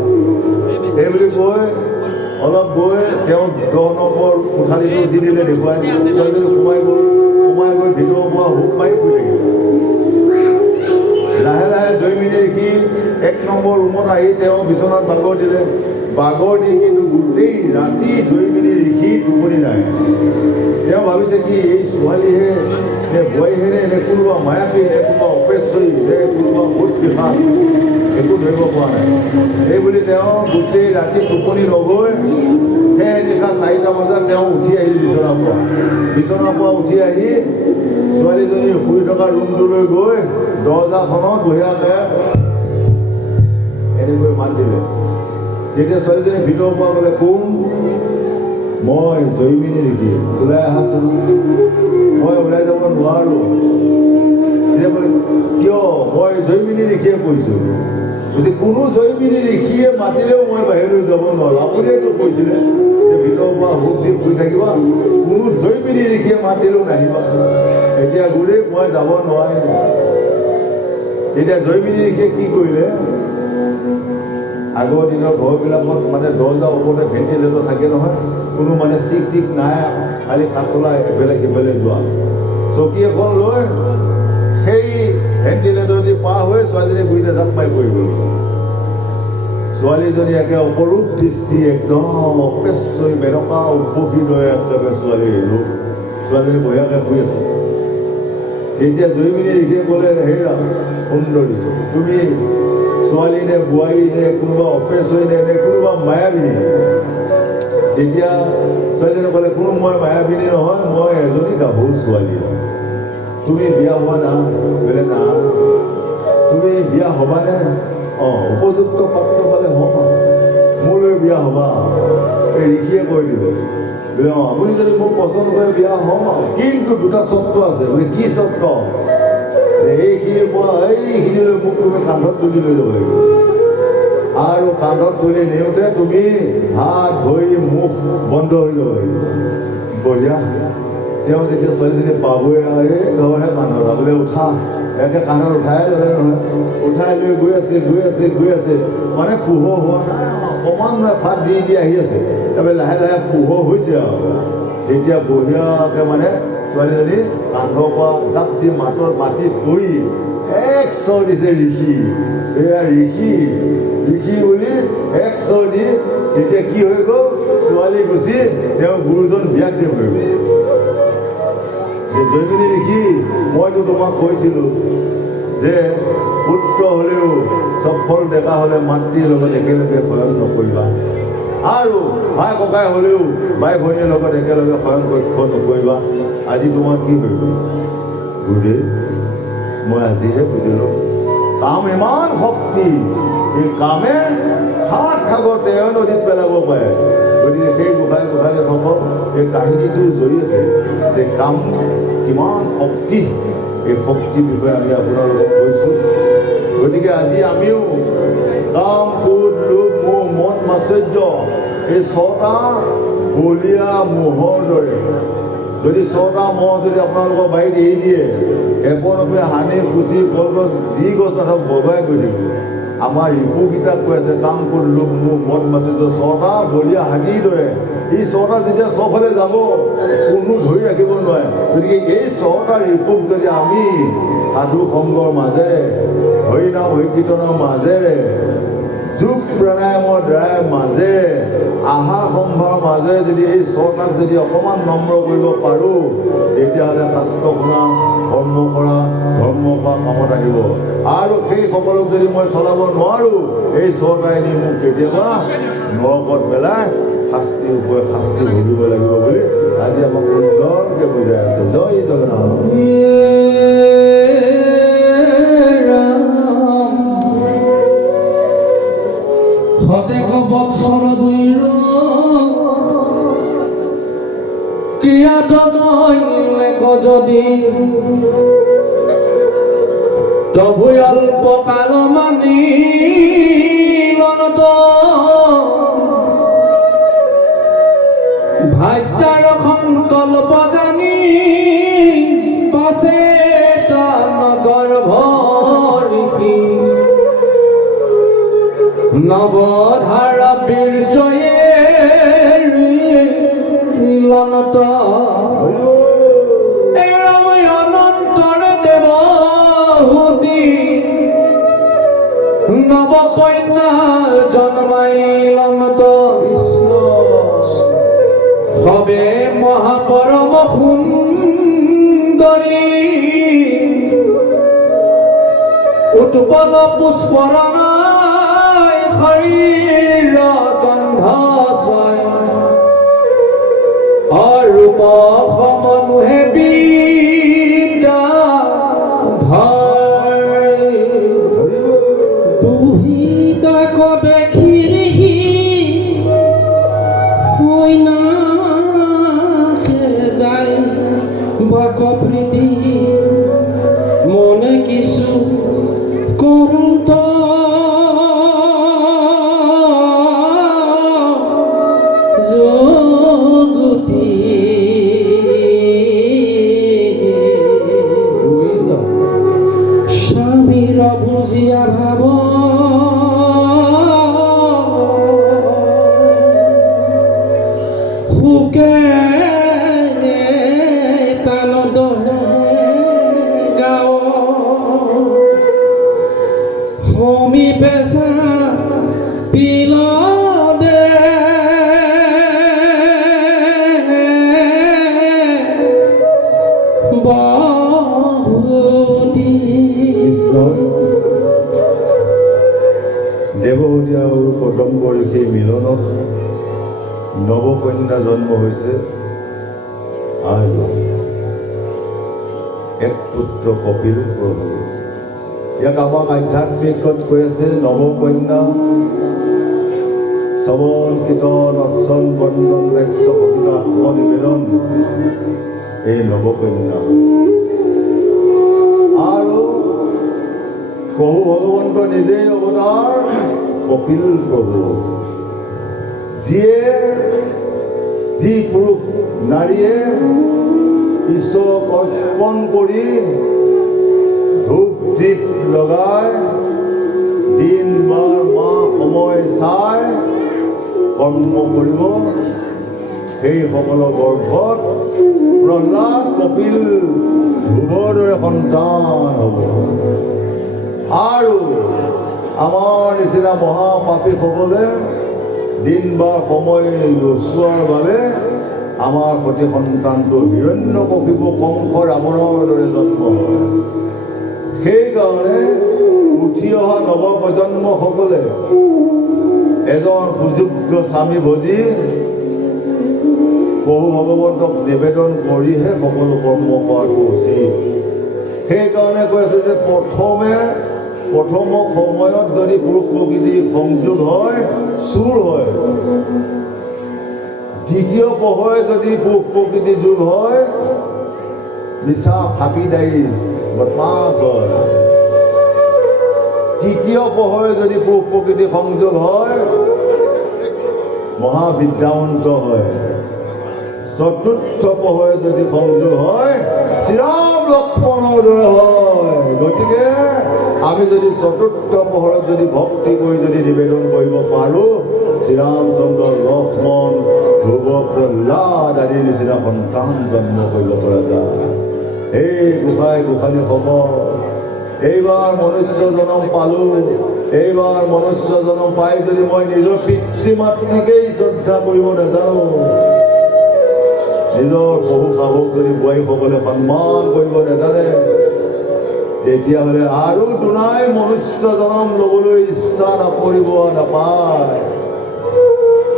এই বুলি কৈ অলপ গৈ তেওঁ 10 নম্বৰ কোঠালিটো দি দিলে দেখুৱাই। ছোৱালীজনী সোমাই গৈ ভিতৰৰ পৰা হুক মাৰি শুই থাকিল। লাহে লাহে জৈমিনী ঋষি 1 নম্বৰ ৰুমত আহি তেওঁ বিচনাত বাগৰ দিলে। বাগৰ দি কিন্তু গোটেই ৰাতি জৈমিনী ঋষি টোপনি নাই। তেওঁ ভাবিছে কি, এই ছোৱালীহে নে বোৱাৰীহে নে কোনোবা মায়াবী নে কোনোবা অপেশ্বৰী নে কোনোবা ভূত পিশাচ, একো ধৰিব পৰা নাই। এই বুলি তেওঁ গোটেই ৰাতি টোপনি নগৈ নিশা 4টা বজাত তেওঁ উঠি আহিল বিচনাৰ পৰা উঠি আহি ছোৱালীজনী শুই থকা ৰুমটোলৈ গৈ দৰ্জাখনত বঢ়িয়াকৈ এনেকৈ মাত দিলে। তেতিয়া ছোৱালীজনী ভিতৰৰ পৰা ক'লে, কোন? মই জৈমিনী ঋষি, ওলাই আহাচোন। মই ওলাই যাব নোৱাৰোঁ। তেতিয়া ক'লে, কিয়? মই জৈমিনী ঋষিয়ে কৈছোঁ। কৈছে, কোনো জৈমিনী ঋষিয়ে মাতিলেও মই বাহিৰলৈ যাব নোৱাৰোঁ। আপুনিয়েতো কৈছিলে যে ভিতৰৰ পৰা হুক দি শুই থাকিবা, কোনো জৈমিনী ঋষিয়ে মাতিলেও নাহিবা। এতিয়া গুৰুদেৱ, মই যাব নোৱাৰিম। তেতিয়া জৈমিনী ঋষিয়ে কি কৰিলে, আগৰ দিনৰ ঘৰবিলাকত মানে দৰ্জাৰ ওপৰতে ভেণ্টিলেটৰ থাকে নহয়, কোনো মানে চিক টিক নাই, খালি কাঠ চলাই এফালে সিফালে যোৱা। চকী এখন লৈ সেই ভেণ্টিলেটৰ দি পাৰ হৈ ছোৱালীজনী গুৰিতে জাপ মাৰি পৰি গ'ল। ছোৱালীজনী একে অপৰূপ দৃষ্টি, একদম অপেশ্বৰী মেনকা উদ্ভসী দৰে একেবাৰে ছোৱালীৰ ৰূপ। ছোৱালীজনী বঢ়িয়াকৈ শুই আছে। তেতিয়া জৈমিনী ঋষিয়ে ক'লে, হেৰা সুন্দৰী, তুমি ছোৱালী নে বোৱাৰী নে কোনোবা অপেশ্বৰী নে কোনোবা মায়াবিনী? তেতিয়া ছোৱালীজনে ক'লে, কোনো মই মায়াবিনী নহয়, মই এজনী গাভৰু ছোৱালী। তুমি বিয়া হোৱা না? বোলে না। তুমি বিয়া হ'বানে? উপযুক্ত পাত্ৰ পালে হ'ম, মোলৈ বিয়া হ'বা। এই ঋষিয়ে কৈ দিলে, বোলে আপুনি যদি মোক পচন্দ কৰে বিয়া হ'ম, কিন্তু দুটা চৰ্ত আছে। বোলে কি চৰ্ত? এইখিনিৰ পৰা এইখিনিলৈ মোক তুমি কান্ধত তুলি লৈ যাব লাগিব, আৰু কান্ধত তুলি নিওঁতে তুমি হাত ভৰি মুখ বন্ধ হৈ যাব লাগিব। বঢ়িয়া। তেওঁ যেতিয়া ছোৱালীজনী পাবই ঘৰহে কান্ধত, বোলে উঠা, একে কান্ধত উঠাই ল'লে নহয়। উঠাই লৈ গৈ আছে, মানে পোহৰ হোৱা নাই, অকণমান ফাট দি আহি আছে। তাৰপৰা লাহে লাহে পোহৰ হৈছে আৰু তেতিয়া বঢ়িয়াকৈ মানে ছোৱালীজনী কান্ধৰ পৰা জাপ দি মাটিত পৰি এক চৰ দিছে ঋষি। এয়া ঋষি বুলি এক চৰ দি তেতিয়া কি হৈ গ'ল, ছোৱালী গুচি তেওঁ গুৰুজন ব্যাসদেৱ হৈ গ'ল। জৈমিনী ঋষি, মইতো তোমাক কৈছিলোঁ যে পুত্ৰ হ'লেও সফল ডেকা হ'লে মাতৃৰ লগত একেলগে শয়ন নকৰিবা, আৰু ভাই ককাই হ'লেও বাই ভনীৰ লগত একেলগে শয়ন কক্ষ নকৰিবা। আজি তোমাৰ কি হৈ গ'ল গুৰুদেৱ? মই আজিহে বুজিলোঁ কাম ইমান শক্তি, এই কামে 7 সাগৰ 13 নদীত পেলাব পাৰে। গতিকে সেই গোসাঁইসকল এই কাহিনীটোৰ জৰিয়তে যে কাম কিমান শক্তি, এই শক্তিৰ বিষয়ে আমি আপোনালোকক কৈছোঁ। গতিকে আজি আমিও কাম, ক্ৰোধ, লোভ, মোহ, মদ, মাৎসৰ্য এই 6টা বলীয়া মহৰ দৰে, যদি 6টা মহ যদি আপোনালোকৰ বাৰীত এৰি দিয়ে, একোৰূপে হানি, খুচি, কলগছ যি গছ নাথাকক বগাই গৈ থাকিব। আমাৰ ৰিপুকেইটাক কৈ আছে কাম, ক্ৰোধ, লোভ, মোহ, মদ, মাৎসৰ্য 6টা বলীয়া হাতীৰ দৰে। এই 6টা যেতিয়া চবফালে যাব, কোনো ধৰি ৰাখিব নোৱাৰে। গতিকে এই 6টা ৰিপুক যদি আমি সাধু সংগৰ মাজেৰে, হৰিনাম হৰিকীৰ্তনৰ মাজেৰে, যোগ প্ৰাণায়ামৰ দ্বাৰাই মাজেৰে, আহাৰ সম্ভাৰৰ মাজেৰে যদি এই 6টাক যদি অকণমান নম্ৰ কৰিব পাৰোঁ, তেতিয়াহ'লে শাস্ত্ৰ শুনা, কৰ্ম কৰা, ধৰ্ম কৰা কামত আহিব। আৰু সেই সকলক যদি মই চলাব নোৱাৰোঁ, এই 6টাই নি মোক কেতিয়াবা নৰকত পেলাই শাস্তিৰ ওপৰত শাস্তি ভুগিব লাগিব বুলি আজি আমাক সুন্দৰকৈ বুজাই আছে। জয় জগন্নাথ। সদেক বৎসৰ দুইৰ ক্ৰিয়াত নইলেক যদি তবু অল্প কাল মানি ভাগ্যাৰ সংকল্প জানি পাছে গৰ্ভ ঋষি নৱধাৰ বীৰ্যয়ে মিলনত অনন্তৰ দেৱহূতি নৱকন্যা জন্মাইলনত হবে মহাপৰম সুন্দৰী উৎপল পুষ্পৰণ শৰীৰ গন্ধ ছয় অৰূপ সমনুহে বিদ্যা ধৰ দুহিতাক দেখি ঋষি হৈনাকে যায় বাক প্ৰীতি মনে কিছু কৰোঁত স্বামীৰ বুজিয়া ভাব সুকে তালত গাঁও সমীপে পিল দে দেৱহূতি আৰু কদম্ব ঋষিৰ মিলনত নৱকন্যা জন্ম হৈছে আৰু এক পুত্ৰ কপিল প্ৰভু। ইয়াক আমাক আধ্যাত্মিকত কৈ আছে নৱকন্যা শ্ৰৱণ কীৰ্তন অৰ্চন বন্দন ৰাজ্য কবিতা আত্মনিবেদন, এই নৱকন্যা। আৰু প্ৰভু ভগৱন্ত নিজেই অৱতাৰ কপিল প্ৰভু, যি পুৰুষ নাৰীয়ে ঈশ্বৰক অৰ্পণ কৰি ধূপ দীপ লগাই দিন বাৰ মাহ সময় চাই কৰ্ম কৰিব, সেইসকলৰ গৰ্ভত প্ৰহ্লাদ কপিল ধ্ৰুৱৰ দৰে সন্তান হ'ব। আৰু আমাৰ নিচিনা মহাপাপীসকলে দিন বা সময় নোচোৱাৰ বাবে আমাৰ সতি সন্তানটো হিৰণ্যকশিপু কংস ৰাৱণৰ দৰে জন্ম হয়। সেইকাৰণে উঠি অহা নৱপ্ৰজন্মসকলে এজন সুযোগ্য স্বামী ভজি প্ৰভু ভগৱন্তক নিবেদন কৰিহে সকলো কৰ্ম কৰাটো উচিত। সেইকাৰণে কৈছে যে প্ৰথম সময়ত যদি পুৰুষ প্ৰকৃতি সংযোগ হয় চুৰ হয়, দ্বিতীয় পহৰে যদি পুৰুষ প্ৰকৃতি যোগ হয় মিছা ফাঁকিদায়ী বদমাছ হয়, তৃতীয় পহৰে যদি পুৰুষ প্ৰকৃতি সংযোগ হয় মহাবিদ্যাৱন্ত হয়, চতুৰ্থ পহৰে যদি সংযোগ হয় শ্ৰীৰাম লক্ষ্মণৰ দৰে হয়। গতিকে আমি যদি চতুৰ্থ পহৰত যদি ভক্তি কৰি যদি নিবেদন কৰিব পাৰোঁ শ্ৰীৰামচন্দ্ৰ লক্ষ্মণ ধ্ৰুৱ প্ৰহ্লাদ আদিৰ নিচিনা সন্তান জন্ম কৰিব পৰা যায়। এই গোসাঁনীসকল এইবাৰ মনুষ্য জনম পালোঁ, এইবাৰ মনুষ্য জনম পাই যদি মই নিজৰ পিতৃ মাতৃকেই শ্ৰদ্ধা কৰিব নাজানো, নিজৰ শহু শাহুক যদি বোৱাৰীসকলে সন্মান কৰিব নাজানে, তেতিয়াহ'লে আৰু দুনাই মনুষ্য জনম ল'বলৈ ইচ্ছা নকৰিব নাপায়।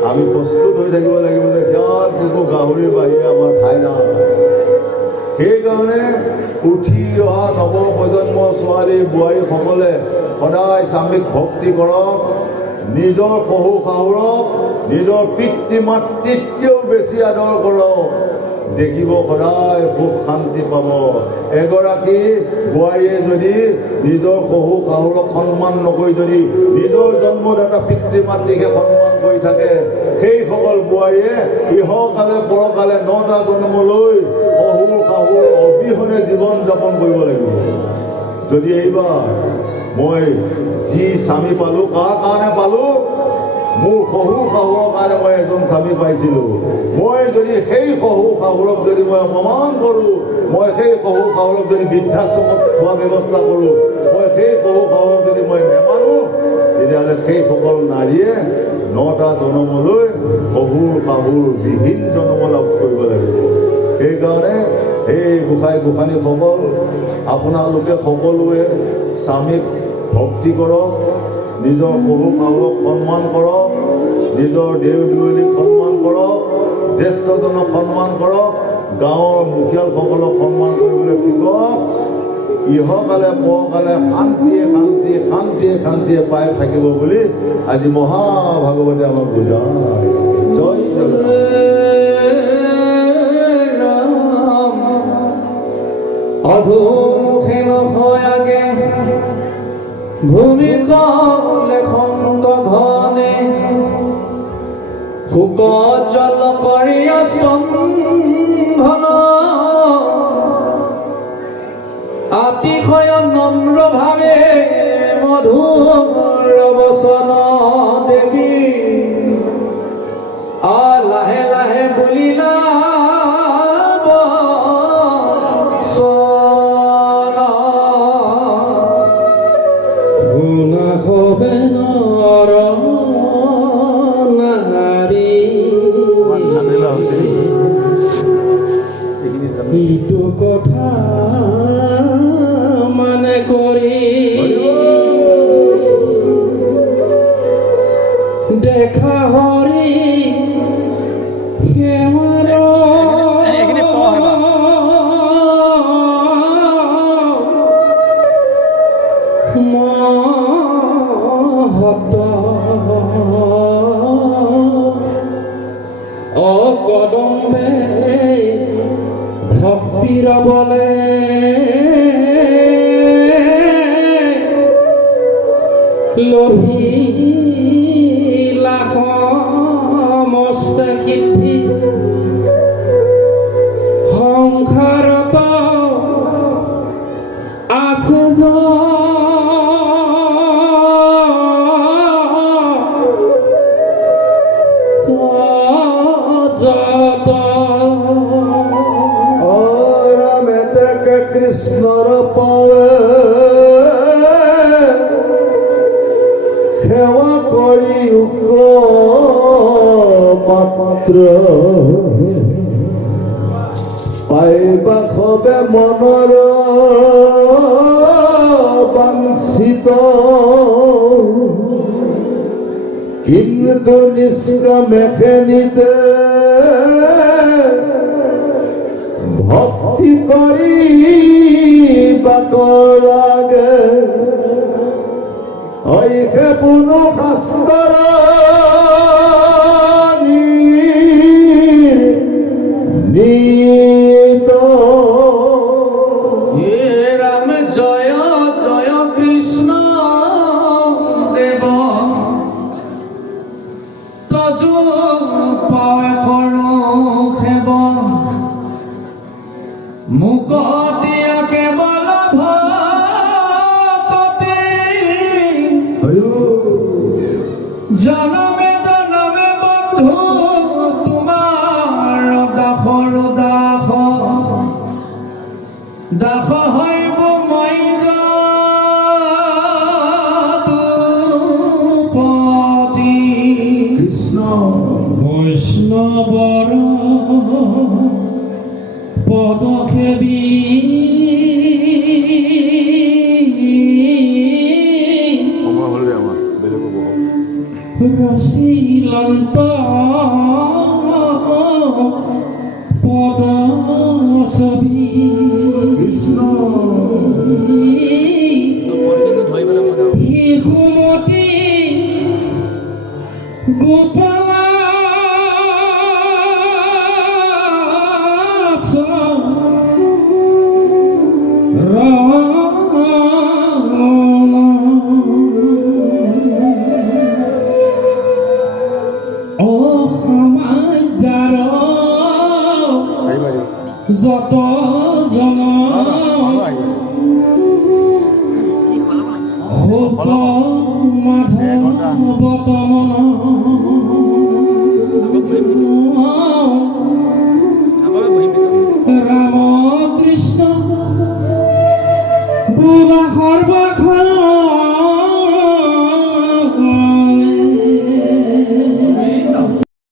আমি প্ৰস্তুত হৈ থাকিব লাগিব যে সিয়াত কোনো গাহৰিৰ বাহিৰে আমাৰ ঠাই নাই। সেইকাৰণে উঠি অহা নৱপ্ৰজন্ম ছোৱালী বোৱাৰীসকলে সদায় স্বামীক ভক্তি কৰক, নিজৰ শহু শাহুৰক নিজৰ পিতৃ মাতৃতকৈও বেছি আদৰ কৰক, দেখিব সদায় সুখ শান্তি পাব। এগৰাকী বোৱাৰীয়ে যদি নিজৰ শহু শাহুৰক সন্মান নকৰি যদি নিজৰ জন্মদাতা পিতৃ মাতৃকে সন্মান কৰি থাকে, সেইসকল বোৱাৰীয়ে ইহকালে পৰকালে 9টা জন্ম লৈ শহু শাহুৰ অবিহনে জীৱন যাপন কৰিব লাগিব। যদি এইবাৰ মই যি স্বামী পালোঁ, কাৰ কাৰণে পালোঁ? মোৰ শহু শাহুৰ কাৰণে মই এজন স্বামী পাইছিলোঁ। মই যদি সেই শহু শাহুৰক যদি মই অপমান কৰোঁ, মই সেই শহু শাহুৰক যদি বৃদ্ধাশ্ৰমত থোৱা ব্যৱস্থা কৰোঁ, মই সেই শহু শাহুৰক যদি মই নেমানোঁ, তেতিয়াহ'লে সেইসকল নাৰীয়ে 9টা জন্মলৈ শহুৰ শাহুৰ বিহীন জন্ম লাভ কৰিব লাগিব। সেইকাৰণে এই গোসাঁনীসকল আপোনালোকে সকলোৱে স্বামীক ভক্তি কৰক, নিজৰ শহু শাহুৰক সন্মান কৰক, নিজৰ দেউ দেউলীক সন্মান কৰক, জ্যেষ্ঠজনক সন্মান কৰক, গাঁৱৰ মুখিয়ালসকলক সন্মান কৰিবলৈ শিকক। ইহকালে পৰকালে শান্তিয়ে শান্তিয়ে শান্তিয়ে শান্তিয়ে পাই থাকিব বুলি আজি মহাভাগৱতে আমাক বুজায়। জয় অধুমুখে নহয়াগে ভূমিকলে খণ্ড ঘনে শুক জল কৰিয় স্তম্ভন আতিশয় নম্ৰ ভাৱে মধুৰ বচন দেৱী লাহে লাহে বুলিলা ইটো কথা মানে কৰি দেখা হৰি সেৱাৰ মহত অকদম্বে ভক্তিৰ বলে লভিলা সমস্ত সিদ্ধি সংসাৰত আছে কৃষ্ণৰ পাৱে সেৱা কৰি মাত্ৰ পাইবা খবে মনৰ বাঞ্ছিত কিন্তু নিষ্কামেখেনিতে ভক্তি কৰি বাকৰাগে ঐকে পুনঃ শাস্ত্ৰৰ নিত হে ৰাম জয় জয় কৃষ্ণ দেৱ তজু পাৱে কৰো সেৱ মুকতিয়া কেৱল ভকতি জনমে জনমে বন্ধু তোমাৰ দাসৰ দাস দাস হৈব মই যদুপতি কৃষ্ণ বৈষ্ণৱৰ পদসেবী সময় হ'লে আমাৰ বেলেগ হ'ব ৰচিলন্ত পদ ছবি কৃষ্ণ শিশুমতী গোপালা যত জন মাধৱতমন ৰাম কৃষ্ণ বোলা সৰ্বখ